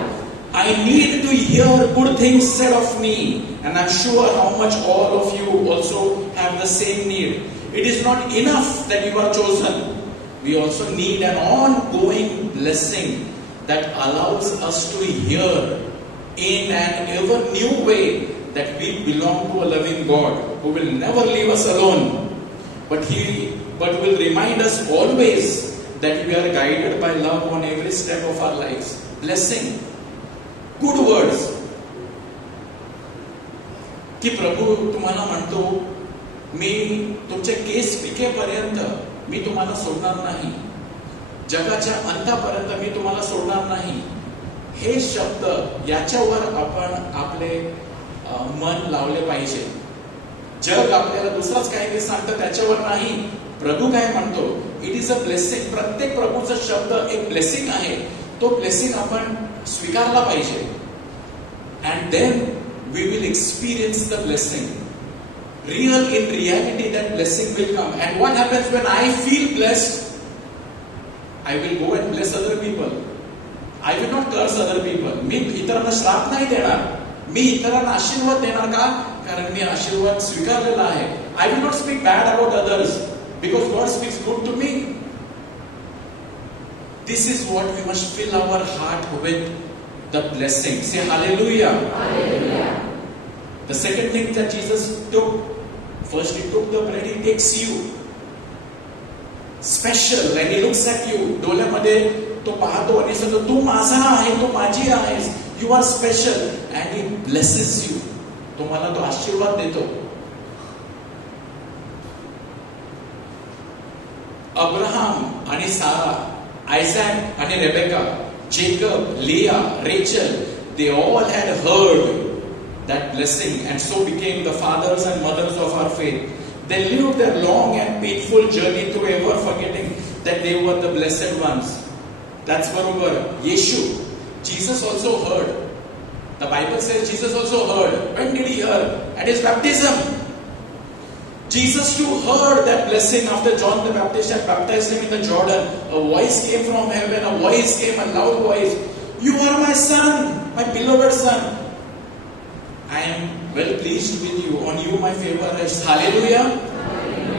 I need to hear good things said of me, and I'm sure how much all of you also have the same need. It is not enough that you are chosen. We also need an ongoing blessing that allows us to hear in an ever new way that we belong to a loving God who will never leave us alone, but will remind us always that we are guided by love on every step of our lives. Blessing, good words. की प्रभू तुम्हाला म्हणतो, मी तुमचे केस पिकेपर्यंत मी तुम्हाला सोडणार नाही, जगाच्या अंतापर्यंत मी तुम्हाला सोडणार नाही. हे शब्द याच्यावर आपण आपले मन लावले पाहिजे. जग आपल्याला दुसराच काहीतरी सांगतं त्याच्यावर नाही, प्रभू काय म्हणतो, इट इज अ ब्लेसिंग. प्रत्येक प्रभूचा शब्द एक ब्लेसिंग आहे. तो ब्लेसिंग आपण स्वीकारला पाहिजे. And then we will experience the blessing. In reality, that blessing will come. And what happens when I feel blessed? I will go and bless other people. I will not curse other people. मी इतरांना श्राप नाही देणार, मी इतरांना आशीर्वाद देणार. का? कारण मी आशीर्वाद स्वीकारलेला आहे. I will not speak bad about others because God speaks good to me. This is what we must fill our heart with, the blessing. Say hallelujah. Hallelujah. The second thing that Jesus took, first he took the bread, he takes you special and he looks at you. डोळ्यामध्ये तो पाहतो आणि सांगतो, तू माझा आहे, तू माझी आहेस, you are special, and he blesses you. तुम्हाला तो आशीर्वाद देतो. अब्राहम आणि सारा, आयझॅक आणि रेबेका, जेकब, लिया, Rachel, they all had heard that blessing and so became the fathers and mothers of our faith. They lived their long and painful journey through ever forgetting that they were the blessed ones. That's barobar. Yeshu, Jesus also heard. The Bible says Jesus also heard. When did he hear? At his baptism. Jesus too heard that blessing after John the Baptist had baptized him in the Jordan. A voice came from heaven, a voice came, a loud voice. You are my son, my beloved son. I am well pleased with you. On you my favor rests. Hallelujah.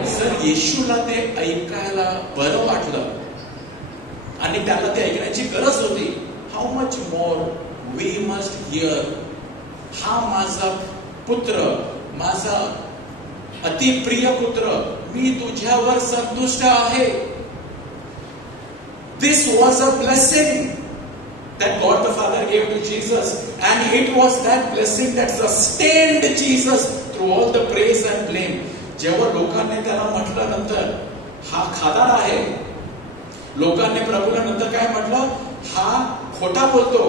Sir येशूला ते ऐकायला बरं वाटलं आणि त्याला ते ऐकण्याची गरज होती. How much more we must hear. हा माझा पुत्र, माझा अतिप्रिय पुत्र, मी तुझ्यावर संतुष्ट आहे. This was a blessing that God the Father gave to Jesus, and it was that blessing that sustained Jesus through all the praise and blame. जेव्हा लोकांनी त्याला म्हटलं नंतर हा खादाड आहे, लोकांनी प्रभूला नंतर काय म्हटलं, हा खोटा बोलतो.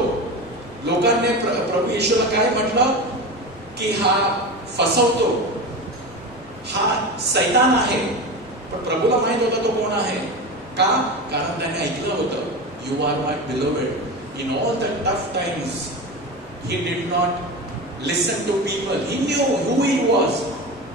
लोकांनी प्रभू येशूला काय म्हटलं की हा फसवतो, हा सैतान आहे. पण प्रभूला माहित होता तो कोण आहे. का? कारण त्याने ऐकलं होतं, you are my beloved. In all the tough times, he did not listen to people. He knew who he was.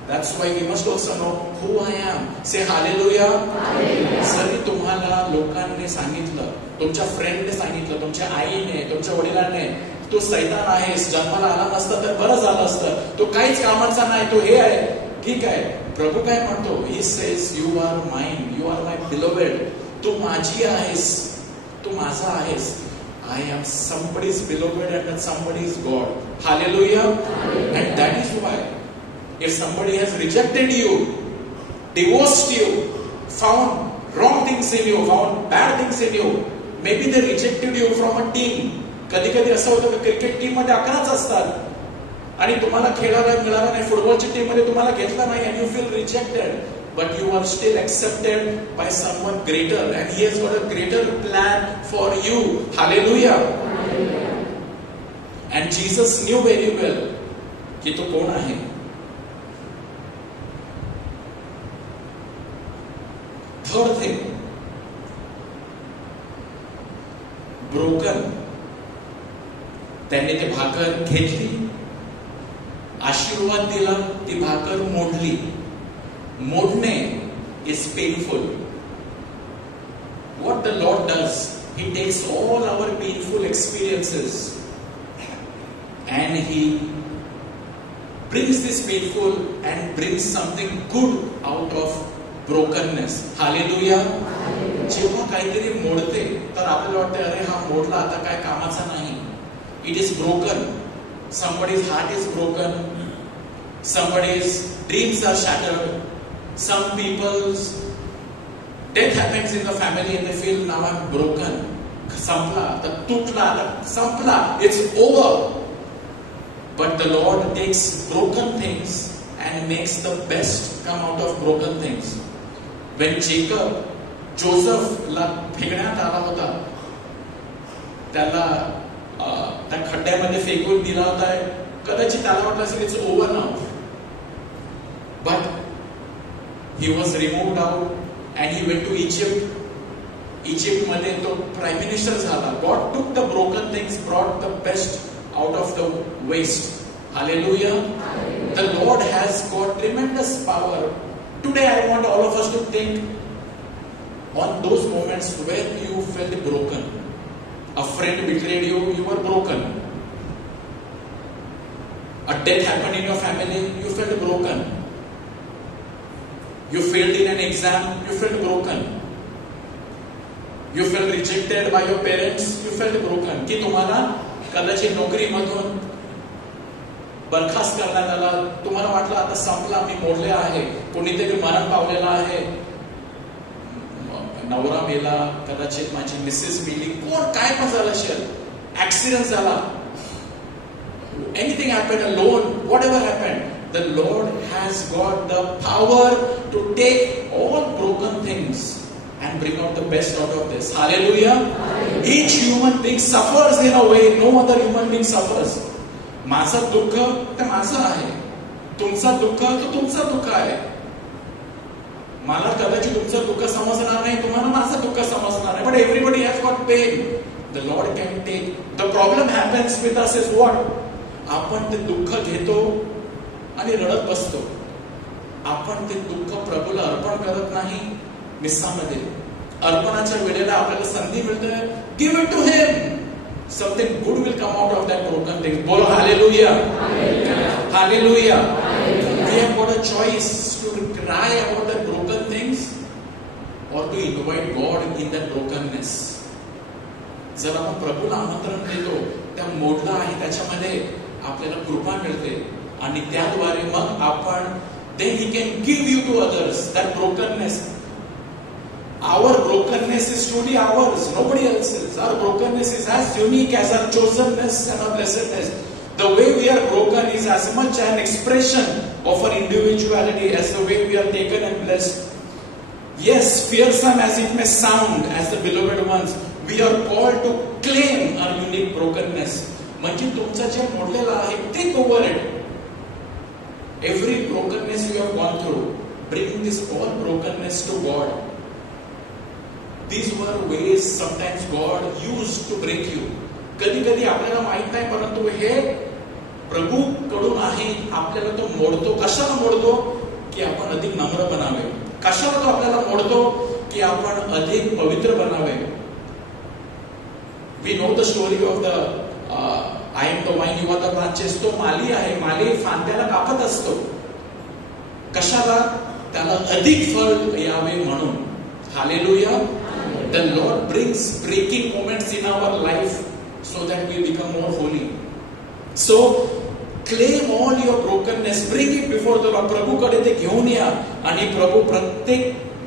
That's why we must also know who I am. Say hallelujah. Hallelujah. जरी तुम्हाला लोकांनी सांगितलं, तुमच्या फ्रेंडने सांगितलं, तुमच्या आईने, तुमच्या वडिलांने, तू सैतान आहेस, जन्माला आला नसता तर बरं झालं असतं, तो काहीच कामाचा नाही, तो हे आहे, ठीक आहे. प्रभू काय म्हणतो, he says you are mine, you are my beloved. तू माझी आहेस, तू माझा आहेस. I am somebody's beloved and that somebody is God. Hallelujah. Hallelujah. And that is why if somebody has rejected you, divorced you, found wrong things in you, found bad things in you, maybe they rejected you from a team. कधी कधी असं होतं की cricket team मध्ये 11च असतात आणि तुम्हाला खेळायला मिळालं नाही, फुटबॉलच्या टीम मध्ये तुम्हाला घेतला नाही, and you feel rejected. But you are still accepted by someone greater, and he has got a greater plan for you. Hallelujah. Hallelujah. And Jesus knew very well कि तो कौन आहे. Third thing, broken. त्यांनी ते भाकर घेतली, आशीर्वाद दिला, ती भाकर मोडली. मोडणे is painful. What the Lord does, He takes all our painful experiences and He brings this painful and brings something good out of brokenness. Hallelujah. जेव्हा काहीतरी मोडते तर आपल्याला वाटतं अरे हा मोडला आता काय कामाचा नाही. It is broken. Somebody's heart is broken. Somebody's dreams are shattered. Some people's death happens in the family and they feel now I'm broken. Sampla, the tutla, the sampla, it's over. But the Lord takes broken things and makes the best come out of broken things. When Jacob, जोसेफला फेकण्यात आला होता, त्याला त्या खड्ड्यामध्ये फेकून दिला होता, कदाचित त्याला वाटलं असेल it's over now. He was removed out and he went to Egypt. Egypt मध्ये तो प्राईम मिनिस्टर झाला. God took the broken things, brought the best out of the waste. Hallelujah. The Lord has got tremendous power. Today I want all of us to think on those moments where you felt broken. A friend betrayed you, you were broken. A death happened in your family, you felt broken. You failed in an exam, you felt broken. You felt rejected by your parents, you felt broken. की तुम्हाला कदाचित नोकरीमधून बरखास्त करण्यात आला, तुम्हाला वाटलं आता संपला, मी मोडले आहे, कोणीतरी मरण पावलेला आहे, नवरा मेला, कदाचित माझी मिसेस मेली, कोण काय पण झालं असेल, ऍक्सिडेंट झाला, anything happened, a loan, whatever happened, the Lord has got the power to take all broken things and bring out the best out of this. Hallelujah. Each human being suffers in a way no other human being suffers. माझं दुःख ते माझं आहे, तुमचं दुःख तो तुमचं दुःख आहे. मला कदाचित तुमचं दुःख समजणार नाही, तुम्हाला माझं दुःख समजणार नाही. But everybody has got pain. The Lord can take. The problem happens with us is what? आपण ते दुःख घेतो आणि रडत बसतो. आपण ते दुःख प्रभूला अर्पण करत नाही. मिस्सामध्ये अर्पणाच्या वेळेला आपल्याला संधी मिळते, give it to him. Something good will come out of that broken thing. Bolo hallelujah. Hallelujah. We have got a choice to cry about the broken things or to invite God in that brokenness. जर आपण प्रभूला आमंत्रण देतो, त्या मोडला आहे त्याच्यामध्ये आपल्याला कृपा मिळते आणि त्याद्वारे मग आपण then he can give you to others that brokenness. Our brokenness is truly ours, nobody else's. Our brokenness is as unique as our chosenness and our blessedness. The way we are broken is as much an expression of our individuality as the way we are taken and blessed. Yes, fearsome as it may sound, as the beloved ones, we are called to claim our unique brokenness. म्हणजे तुमचं जे मोडलेलं आहे, take over it. Every brokenness you have gone through, bring this all brokenness to God. These were ways sometimes God used to break you. कधी कधी आपल्याला माहित नाही, परंतु हे प्रभू कडून आहे. आपल्याला तो मोडतो. कशाला मोडतो? की आपण अधिक नम्र बनावे. कशाला तो आपल्याला मोडतो? की आपण अधिक पवित्र बनावे. We know the story of the I am the vine, you are the branches. तो माली आहे. माली फांद्याला कापत असतो. कशाला? त्याला अधिक फळ यावे म्हणून. Hallelujah. The Lord brings breaking moments in our life so that we become more holy. So claim all your brokenness, bring it before the Lord. प्रभूकडे ते घेऊन या आणि प्रभू प्रत्येक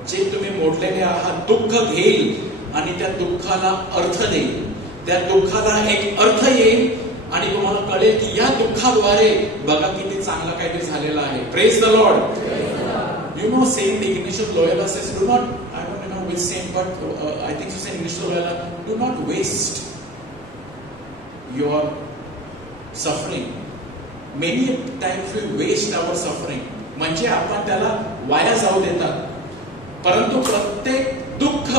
जे तुम्ही मोडलेले आहात दुःख घेईल आणि त्या दुःखाला अर्थ देईल. त्या दुःखाला एक अर्थ येईल आणि तुम्हाला कळेल की या दुःखाद्वारे बघा किती चांगला काहीतरी झालेला आहे. Praise the Lord. You know, Saint Ignatius Loyola says, do not, I don't know which saint, but I think Saint Ignatius Loyola, do not waste your suffering. Many times we waste our suffering. म्हणजे आपण त्याला वाया जाऊ देतात. परंतु प्रत्येक दुःख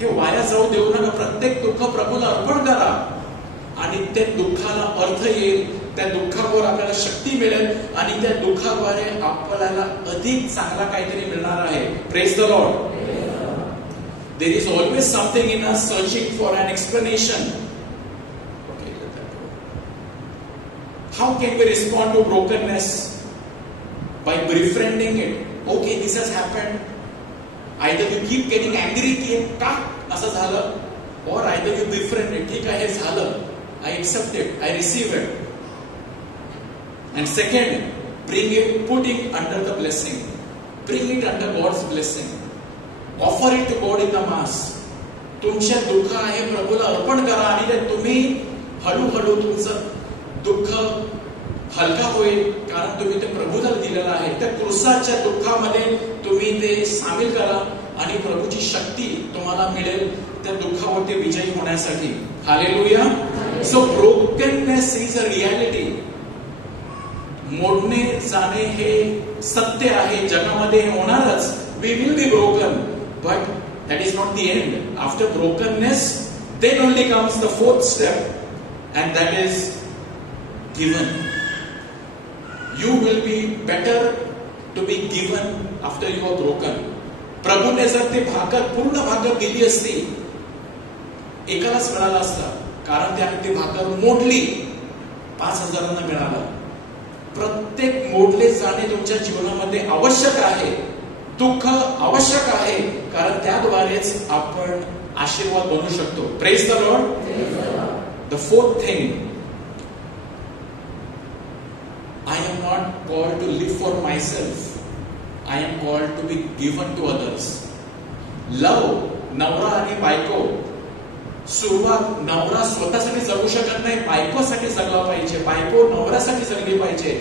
हे वाया जाऊ देऊ नका. प्रत्येक दुःख प्रभूला अर्पण करा आणि त्या दुःखाला अर्थ येईल. त्या दुःखावर आपल्याला शक्ती मिळेल आणि त्या दुःखाद्वारे आपल्याला अधिक चांगला काहीतरी मिळणार आहे. Praise the Lord. There is always something in us searching for an explanation. How can we respond to brokenness? By befriending it. Okay, this has happened. Either you keep getting angry की का असं झालं, or either you befriend it. ठीक आहे, झालं, I accept it, I receive it. And second, bring it, put it under the blessing. Bring it under God's blessing. Offer it to God in the mass. तुमचे दुःख आहे प्रभूला अर्पण करा आणि ते तुम्ही हळूहळू तुमचं दुःख हलका होईल, कारण तुम्ही ते प्रभूला दिलेलं आहे. त्या क्रूसाच्या दुःखामध्ये तुम्ही ते सामील करा आणि प्रभूची शक्ती तुम्हाला मिळेल त्या दुःखावरती विजयी होण्यासाठी. Hallelujah. So brokenness is a reality. मोडणे जाणे हे सत्य आहे, जगामध्ये हे होणारच. We will be broken, but that is not the end. After brokenness, then only comes the fourth step, and that is given. You will be better to be given after you are broken. प्रभूने जर ते भाकर, पूर्ण भाकर दिली असती, एकालाच मिळाला असता, कारण त्याने ती भाकर मोडली, 5,000 मिळाला. प्रत्येक मोडले जाणे तुमच्या जीवनामध्ये आवश्यक आहे. दुःख आवश्यक आहे, कारण त्याद्वारेच आपण आशीर्वाद बनू शकतो. Praise the Lord. The fourth thing, I am not called to live for myself, I am called to be given to others. Love, नवरा आणि बायको, सुरुवात नवरा स्वतःसाठी जगू शकत नाही, बायकोसाठी जगला पाहिजे, बायको नवऱ्यासाठी जगली पाहिजे.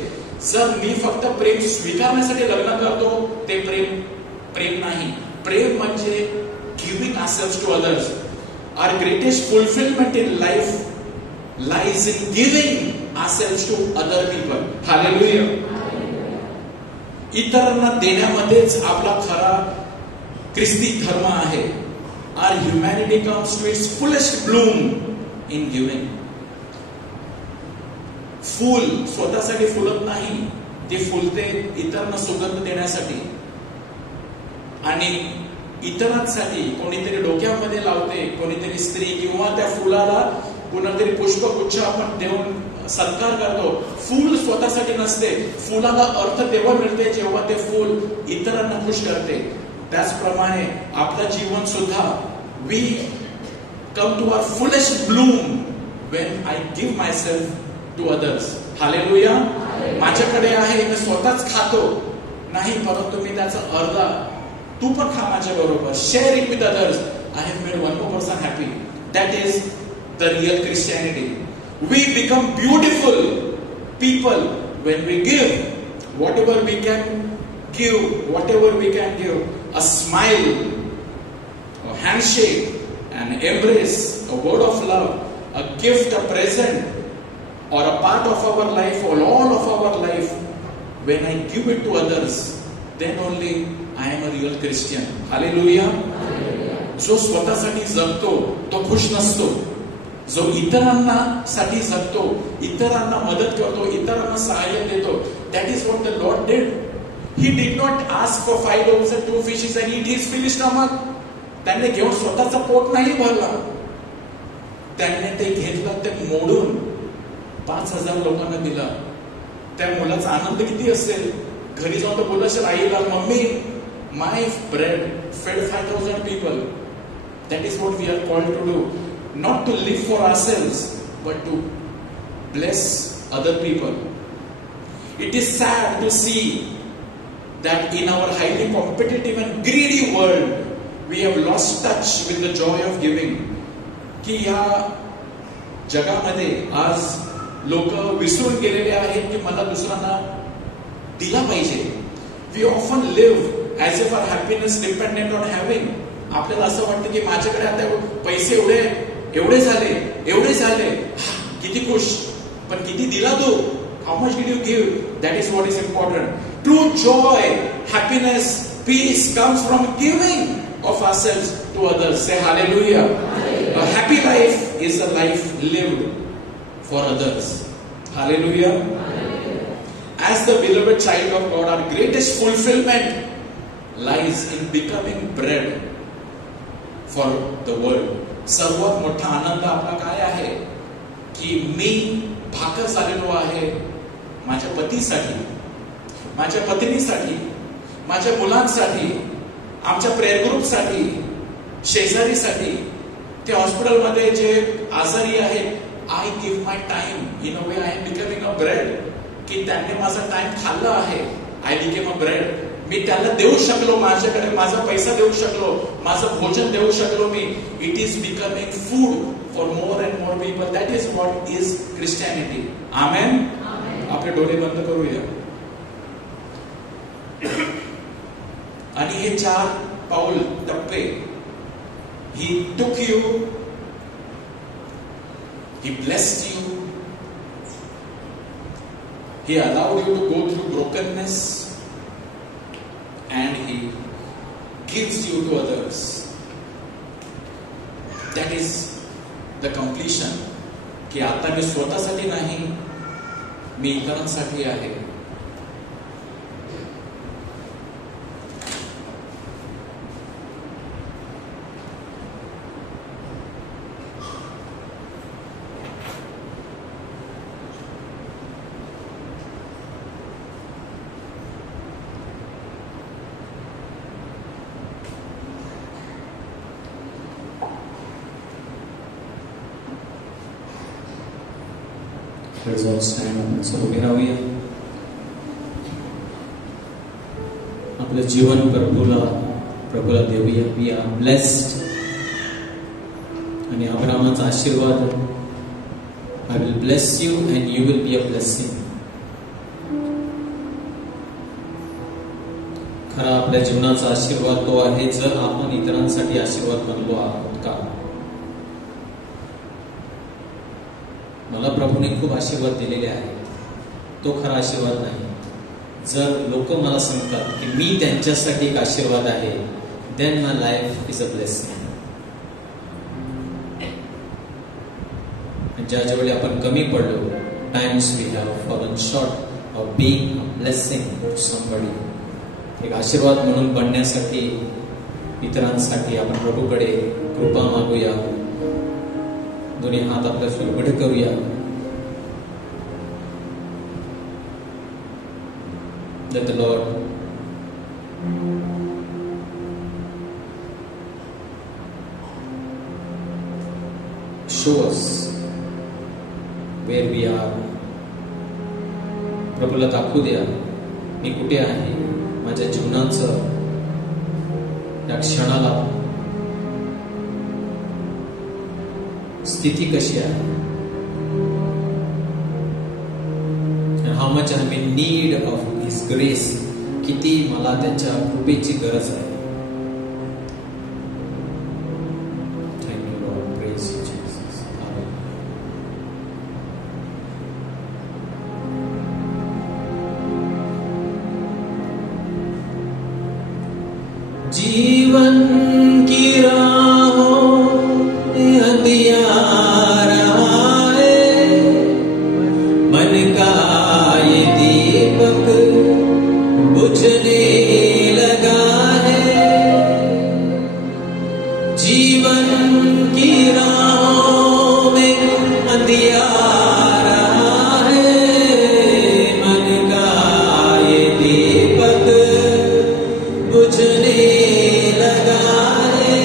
जर मी फक्त प्रेम स्वीकारण्यासाठी लग्न करतो, ते प्रेम नाही. प्रेम म्हणजे giving ourselves to others. Our greatest fulfillment in life lies in giving ourselves to other people. Hallelujah. इतरांना देण्यामध्येच आपला खरा ख्रिस्ती धर्म आहे. Our humanity comes to its fullest bloom in giving. फूल स्वतःसाठी फुलत नाही, ते फुलते इतरांना सुगंध देण्यासाठी आणि इतरांसाठी. कोणीतरी डोक्यामध्ये लावते, कोणीतरी स्त्री, किंवा त्या फुलाला कोणतरी पुष्पगुच्छ आपण देऊन सत्कार करतो. फूल स्वतःसाठी नसते, फुलाला अर्थ तेव्हा मिळते जेव्हा ते फूल इतरांना खुश करते. त्याचप्रमाणे आपलं जीवन सुद्धा, we come to our fullest bloom when I give myself to others. Hallelujah. माझ्याकडे आहे, मी स्वतःच खातो नाही, परंतु मी त्याचा अर्धा, तू पण खा माझ्या बरोबर. Share it with others. I have made one more person happy. That is the real Christianity. We become beautiful people when we give whatever we can give. A smile, a handshake, an embrace, a word of love, a gift, a present, or a part of our life, or all of our life. When I give it to others, then only I am a real Christian. Hallelujah. जो स्वतःसाठी जगतो तो खुश नसतो. जो इतरांना साठी जगतो, इतरांना मदत करतो, इतरांना सहाय्य देतो, that is what the Lord did. He did not ask for 5 loaves and 2 fishes and eat his full stomach. त्याने घेऊन स्वतःचा पोट नाही भरला, त्याने ते घेतलं, ते मोडून 5,000 लोकांना दिला. त्या मुलाचा आनंद किती असेल. घरी जाऊन तो बोलला असेल आईला, mummy, my bread fed 5,000 people. That is what we are called to do. Not to live for ourselves, but to bless other people. It is sad to see that in our highly competitive and greedy world, we have lost touch with the joy of giving. की या जगामध्ये आज लोक विसरून गेलेले आहेत की मला दुसऱ्यांना दिला पाहिजे. We often live as if our happiness dependent on having. आपल्याला असं वाटतं की माझ्याकडे आता पैसे एवढे झाले, किती खुश, पण किती दिला तू? How much did you give? That is what is important. True joy, happiness, peace comes from giving of ourselves to others. Say hallelujah. A happy life is a life lived for others. Hallelujah. As the beloved child of God, our greatest fulfillment lies in becoming bread for the world. सर्वात मोठा आनंद आपला काय आहे की मी भाकर झालेलो आहे माझ्या पतीसाठी, माझ्या पत्नीसाठी, माझ्या मुलांसाठी, आमच्या प्रेयर ग्रुपसाठी, शेजारीसाठी, ते हॉस्पिटलमध्ये जे आजारी आहेत. आय give my time in a way. I am becoming a bread. की त्यांनी माझा टाइम खाल्ला आहे. I became a bread. मी त्याला देऊ शकलो, माझ्याकडे माझा पैसा देऊ शकलो, माझं भोजन देऊ शकलो मी. It is becoming food for more and more people. That is what is Christianity. Amen. आपले डोळे बंद करूया. आणि हे 4 पाऊल टप्पे, ही took you, he blessed you, He allowed you to go through brokenness and He gives you to others. That is the completion. की आता मी स्वतःसाठी नाही, मी इतरांसाठी आहे. Let's all stand up. So उभे राहूया. आपलं जीवन प्रभूला देऊया. We are blessed. आणि अब्रामाचा आशीर्वाद, I will bless you and you will be a blessing. खरा आपल्या जीवनाचा आशीर्वाद तो आहे जर आपण इतरांसाठी आशीर्वाद बनलो आहोत का. मला प्रभूने खूप आशीर्वाद दिलेले आहेत, तो खरा आशीर्वाद नाही. जर लोक मला सांगतात की मी त्यांच्यासाठी एक आशीर्वाद आहे, then my life is a blessing. ज्यावेळी आपण कमी पडलो, times we have fallen short of being a blessing to somebody. एक आशीर्वाद म्हणून बनण्यासाठी, इतरांसाठी आपण प्रभूकडे कृपा मागूया. दोन्ही हात आपल्या सुरगड करूया. Let the Lord show us where we are. प्रभूला दाखवू द्या मी कुठे आहे, माझ्या जीवनाचं या क्षणाला स्थिती कशी आहे. And how much I am in need of His grace. किती मला त्याच्या कृपेची गरज आहे. Thank you Lord, praise you Jesus. Amen. जीवन की राहों अंधियारा है, मन का ये दीपक बुझने लगा है. जीवन की राहों में अंधियारा है, मन का ये दीपक बुझने लगा है.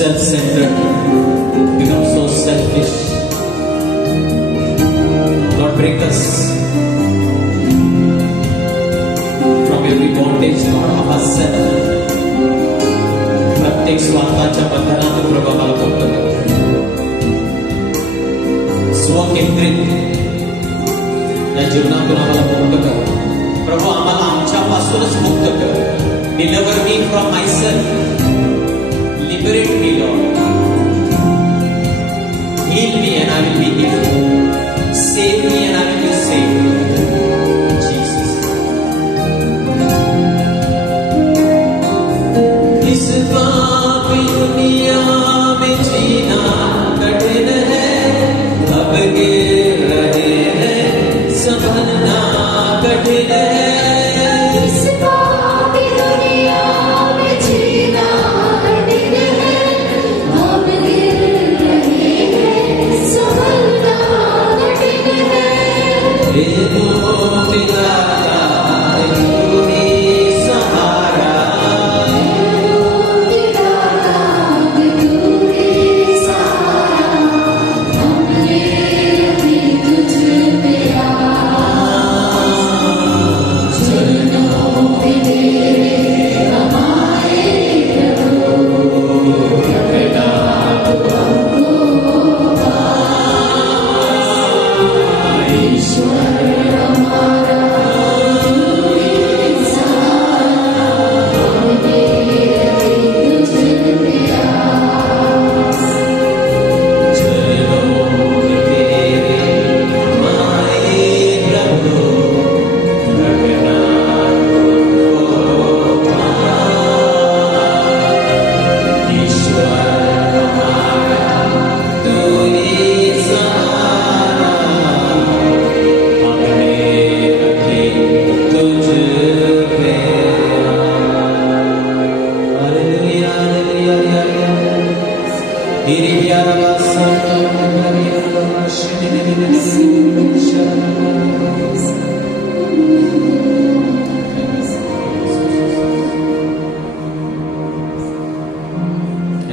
Self-centered, become so selfish. Lord, break us from every bondage, Lord, of ourselves. प्रत्येक स्वार्थाच्या बंधनातून प्रभू आम्हाला मुक्त कर. स्वकेंद्रित या जीवनातून आम्हाला मुक्त कर. प्रभू आम्हाला आमच्यापासूनच मुक्त कर. Deliver me from myself. Liberate me, Lord. Heal me and I will be healed. Save me and I will be saved.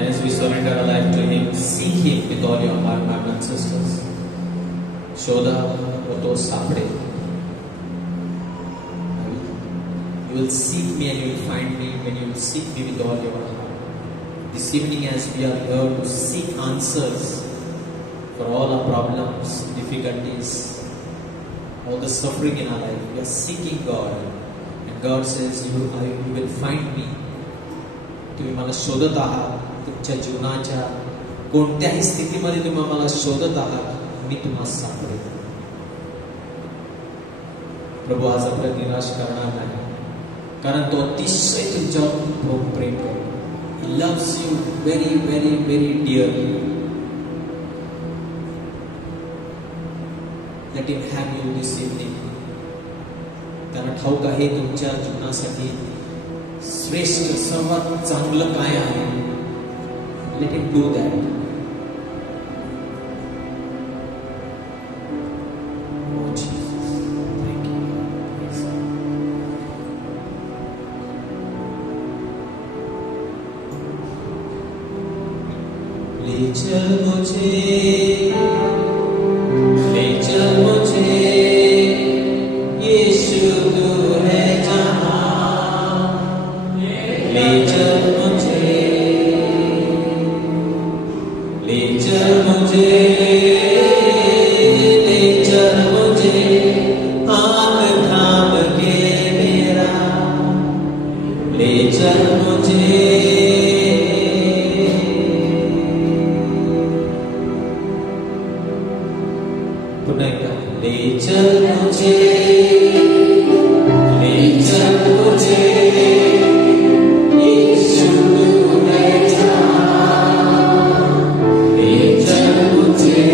As we surrender our life to Him, seek Him with all your heart, my brothers and sisters. शोधा व तो सापडेल. You will seek me and you will find me when you will seek me with all your heart. This evening, as we are here to seek answers for all our problems, difficulties, all the suffering in our life, we are seeking God, and God says, you will find me. तुम्ही मला शोधत आहात. तुमच्या जीवनाच्या कोणत्याही स्थितीमध्ये तुम्ही मला शोधत आहात, मी तुम्हाला सापडेल. प्रभू आज आपल्याला निराश करणार नाही, कारण तो अतिशय तुमच्यावर प्रेम करतो. He loves you very, very, very dearly. Let him have you this evening. त्याला ठाऊक आहे तुमच्या जीवनासाठी श्रेष्ठ, सर्वात चांगलं काय आहे. Let him do that. Oh Jesus, thank you. ले चल मुझे, ले चल मुझे, यीशु तू है जहां. ले चल मुझे, ले चल मुझे, ले चल मुझे, हाथ थाम के मेरा. ले चल मुझे, पुनः ले चल मुझे, ले चल मुझे, यीशु तू है जहां. ले चल मुझे,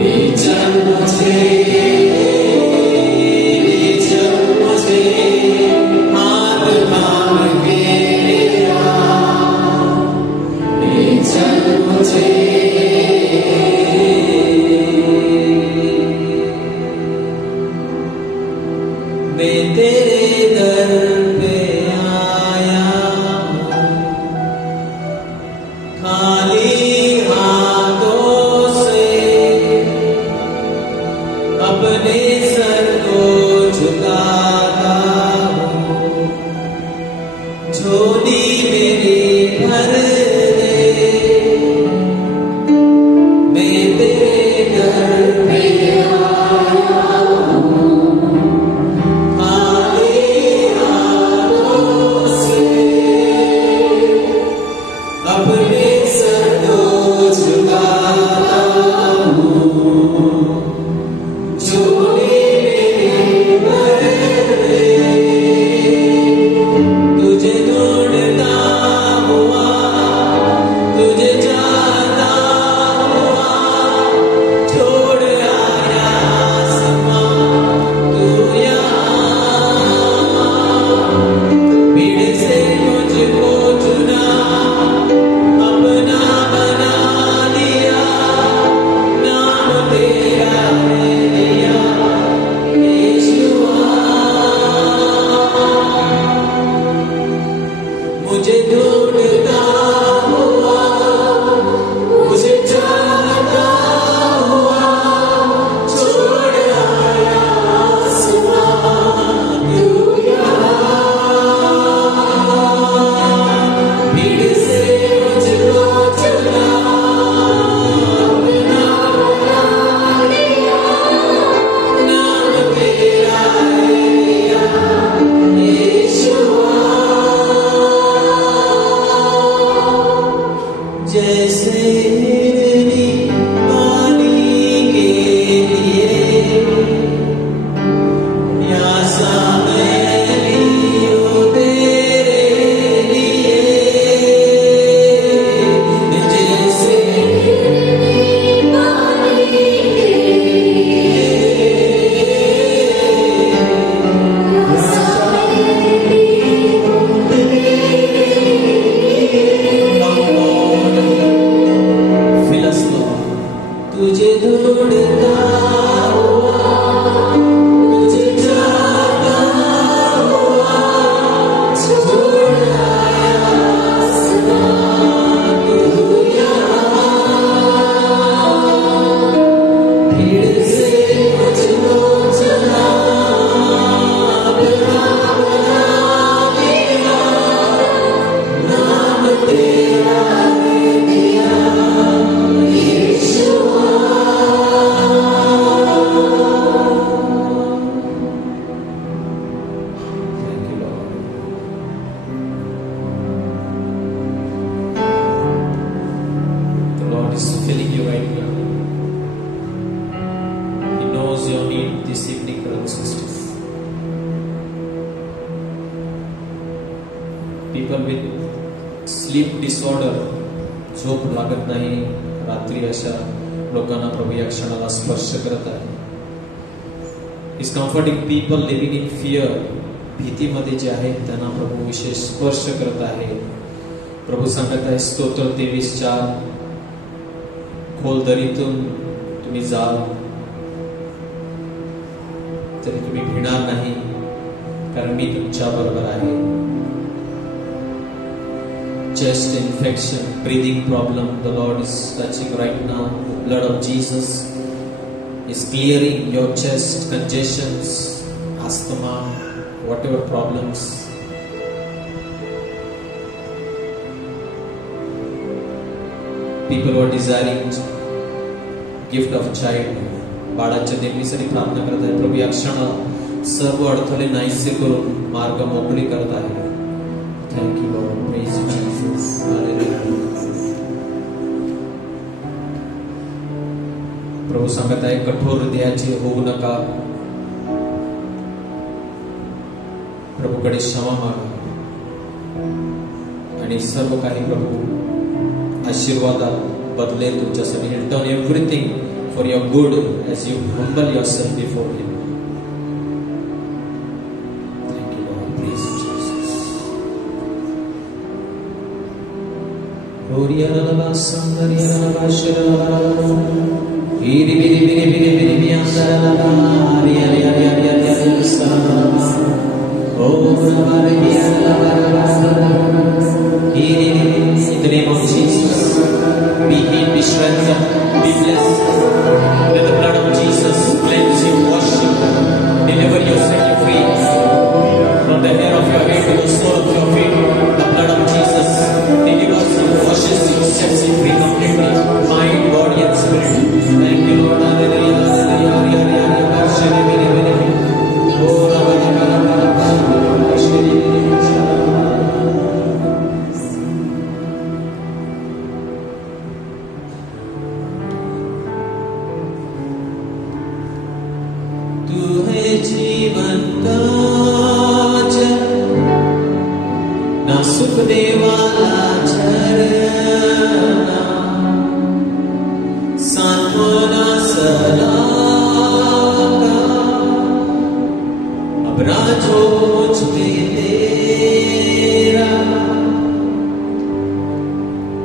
ले चल मुझे, ले चल मुझे, हाथ थाम के मेरा. ले चल मुझे, मैं तेरे this evening, brothers and sisters. People with sleep disorder, झोप लागत नाही रात्री, अशा लोकांना प्रभू या क्षणाला स्पर्श करत आहे. He's comforting people living in fear, भीतीमध्ये जे आहेत त्यांना प्रभू विशेष स्पर्श करत आहे. प्रभू सांगत आहे स्तोत्र 23:4, खोल दरीतून तुम्ही जाल तरी तुम्ही भिणार नाही, कारण मी तुमच्या बरोबर आहे. Chest infection, breathing problem, the Lord is touching right now. The blood of Jesus is clearing your chest, congestions, asthma, whatever problems. People who are desiring gift of child, बाळाच्या देणगीसाठी प्रार्थना करत आहेत. प्रभू या क्षणाला सर्व अडथळे नाहीसे करून मार्ग मोकळे करत आहे. Thank you, Lord. Praise you, Jesus. Hallelujah. प्रभू सांगत आहे कठोर हृदयाचे होऊ नका, प्रभूकडे क्षमा मागा आणि सर्व काही प्रभू आशीर्वादात बदलेल तुमच्यासाठी. He'll turn everything for your good as you humble yourself before Him. In the name of Jesus, be healed, be strengthened, be blessed. Let the blood of Jesus cleanse you, wash you, deliver you, set you free. From the hair of your head to the sole of your feet, the blood of Jesus delivers you, washes you, sets you free completely, mind, body and spirit. Thank you, Lord. Hallelujah. जीवन का जल ना सुखने वाला झरना, सांत्वना सदा का अब राजो मुझ पे तेरा,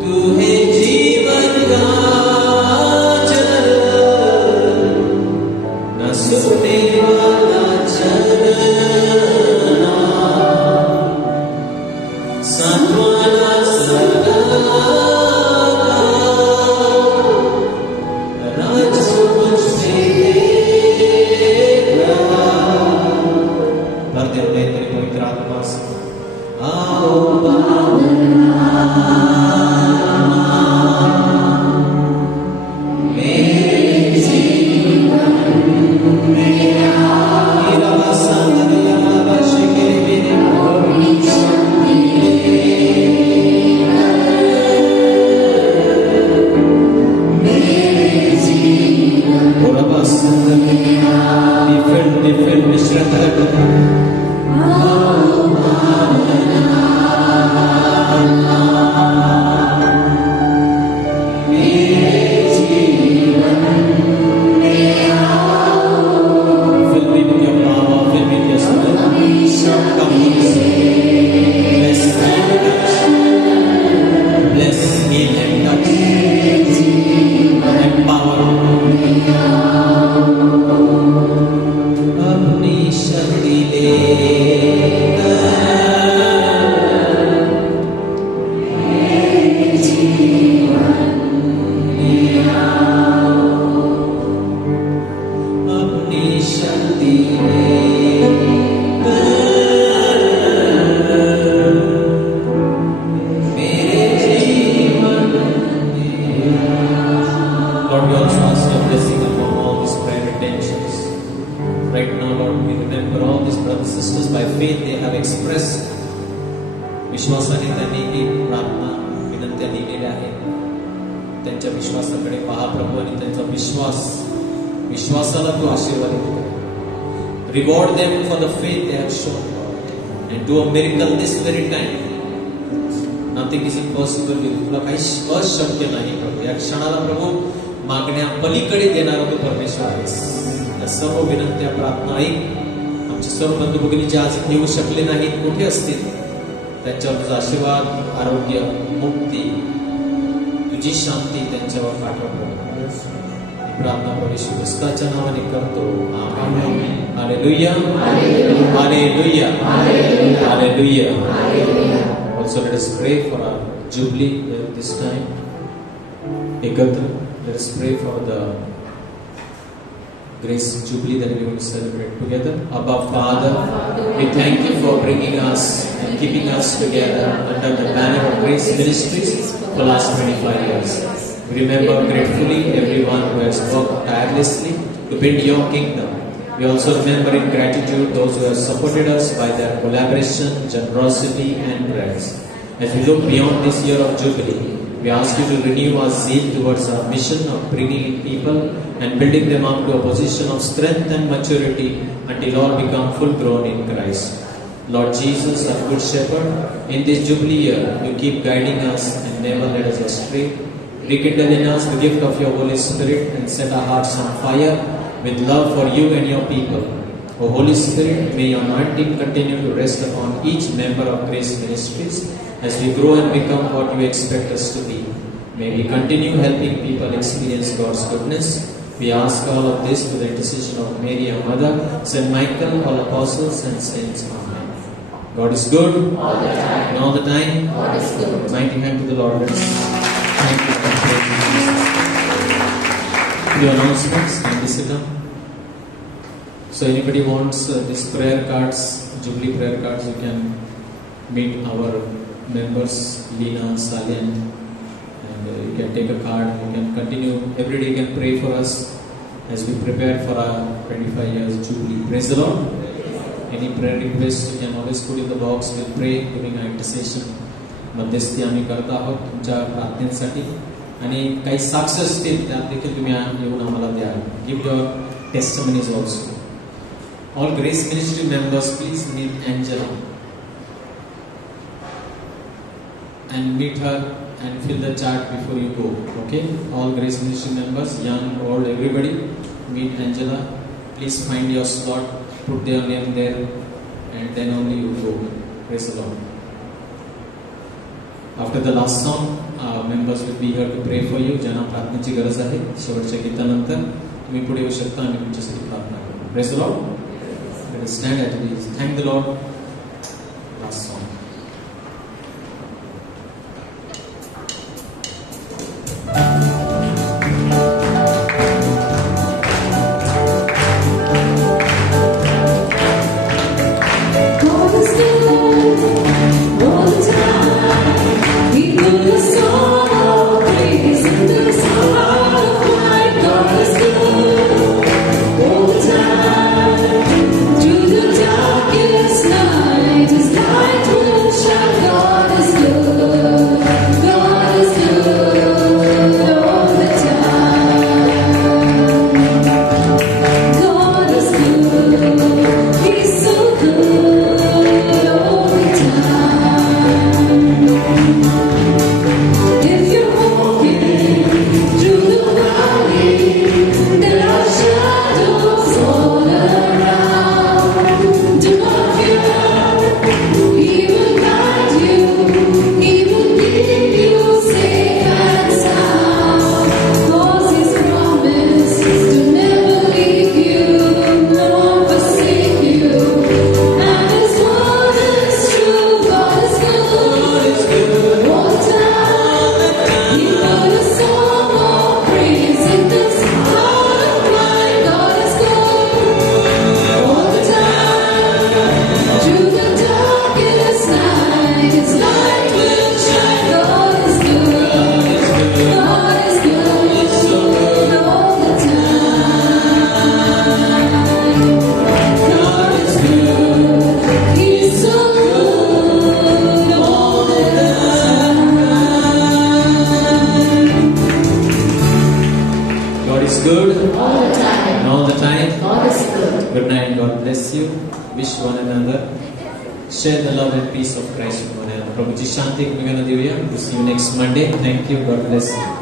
तू है जीवन का जल ना सुखने वाला झरना, सांत्वना सदा का राजो मुझ पे तेरा. भर दे तेरे पवित्र आत्मा से. आओ विश्वासाने त्यांनी ही प्रार्थना विनंत्या दिलेल्या आहेत. त्यांच्या विश्वासाकडे पहा प्रभू आणि त्यांचा विश्वासाला तू आशीर्वादित कर. Reward them for the faith they have shown, and do a miracle this very time. Nothing is impossible with you. तुला काही अशक्य नाही प्रभू. या क्षणाला प्रभू मागण्या पलीकडे देणारा तो परमेश्वर आहेस. या सर्व विनंत्या प्रार्थना ऐक. आमचे सर्व बंधू भगिनी जे आज येऊ शकले नाहीत, कुठे असतील, त्यांच्यावर तुझा आशीर्वाद, आरोग्य, मुक्ती, तुझी शांती त्यांच्यावर पाठव प्रभू. प्रार्थना प्रभू येशू ख्रिस्ताच्या नावाने करतो. Amen. Hallelujah. Hallelujah. Hallelujah. Also let us pray for our Jubilee this time. Ekatra, let us pray for the Grace Jubilee that we are going to celebrate together. Abba Father, we thank you for bringing us and keeping us together under the banner of Grace Ministries for the last 25 years. We remember gratefully everyone who has worked tirelessly to build your kingdom. We also remember in gratitude those who have supported us by their collaboration, generosity and prayers. As we look beyond this year of Jubilee, we ask you to renew our zeal towards our mission of bringing in people and building them up to a position of strength and maturity until all become full grown in Christ. Lord Jesus, our good shepherd, in this Jubilee year, you keep guiding us and never let us astray. Rekindle in us the gift of your Holy Spirit and set our hearts on fire with love for you and your people. O Holy Spirit, may your anointing continue to rest upon each member of Grace Ministries as we grow and become what you expect us to be. May we continue helping people experience God's goodness. We ask all of this through the intercession of Mary, our Mother, Saint Michael, all apostles and saints. Amen. God is good All the time. and all the time. God is good. Mighty hand to the Lord. Let us thank you and praise Jesus. The announcements and sit down. So anybody wants these prayer cards, Jubilee prayer cards, you can meet our members, Lina, Salian, and you can take a card. You can continue every day. You can pray for us as we prepare for our 25 years Jubilee. Praise the Lord. Any prayer request you can always put in the box. We'll pray during our intercession. मध्यस्थी आम्ही करत आहोत तुमच्या प्रार्थनेसाठी आणि काही साक्ष असतील त्यात देखील तुम्ही येऊन आम्हाला द्या. Give your testimonies also. All Grace Ministry members, please meet Angela and meet her and fill the chart before you go. Okay? All Grace Ministry members, young, old, everybody, meet Angela. Please find your slot, put their name there, and then only you go. Praise the Lord. After the last song, members will be here to pray for you. ज्यांना प्रार्थनेची गरज आहे शेवटच्या गीतानंतर तुम्ही पुढे येऊ शकता आणि तुमच्यासाठी प्रार्थना करू. Praise the Lord. Let us stand at ease. Thank the Lord. Last song. God is good all the time. We do the song of praise in this heart of mine. God is good all the time. Through the darkest night. Good night. God bless you. Wish one another. Share the love and peace of Christ with one another. प्रभु जी शांति को मिगाना देविया. We'll see you next Monday. Thank you. God bless you.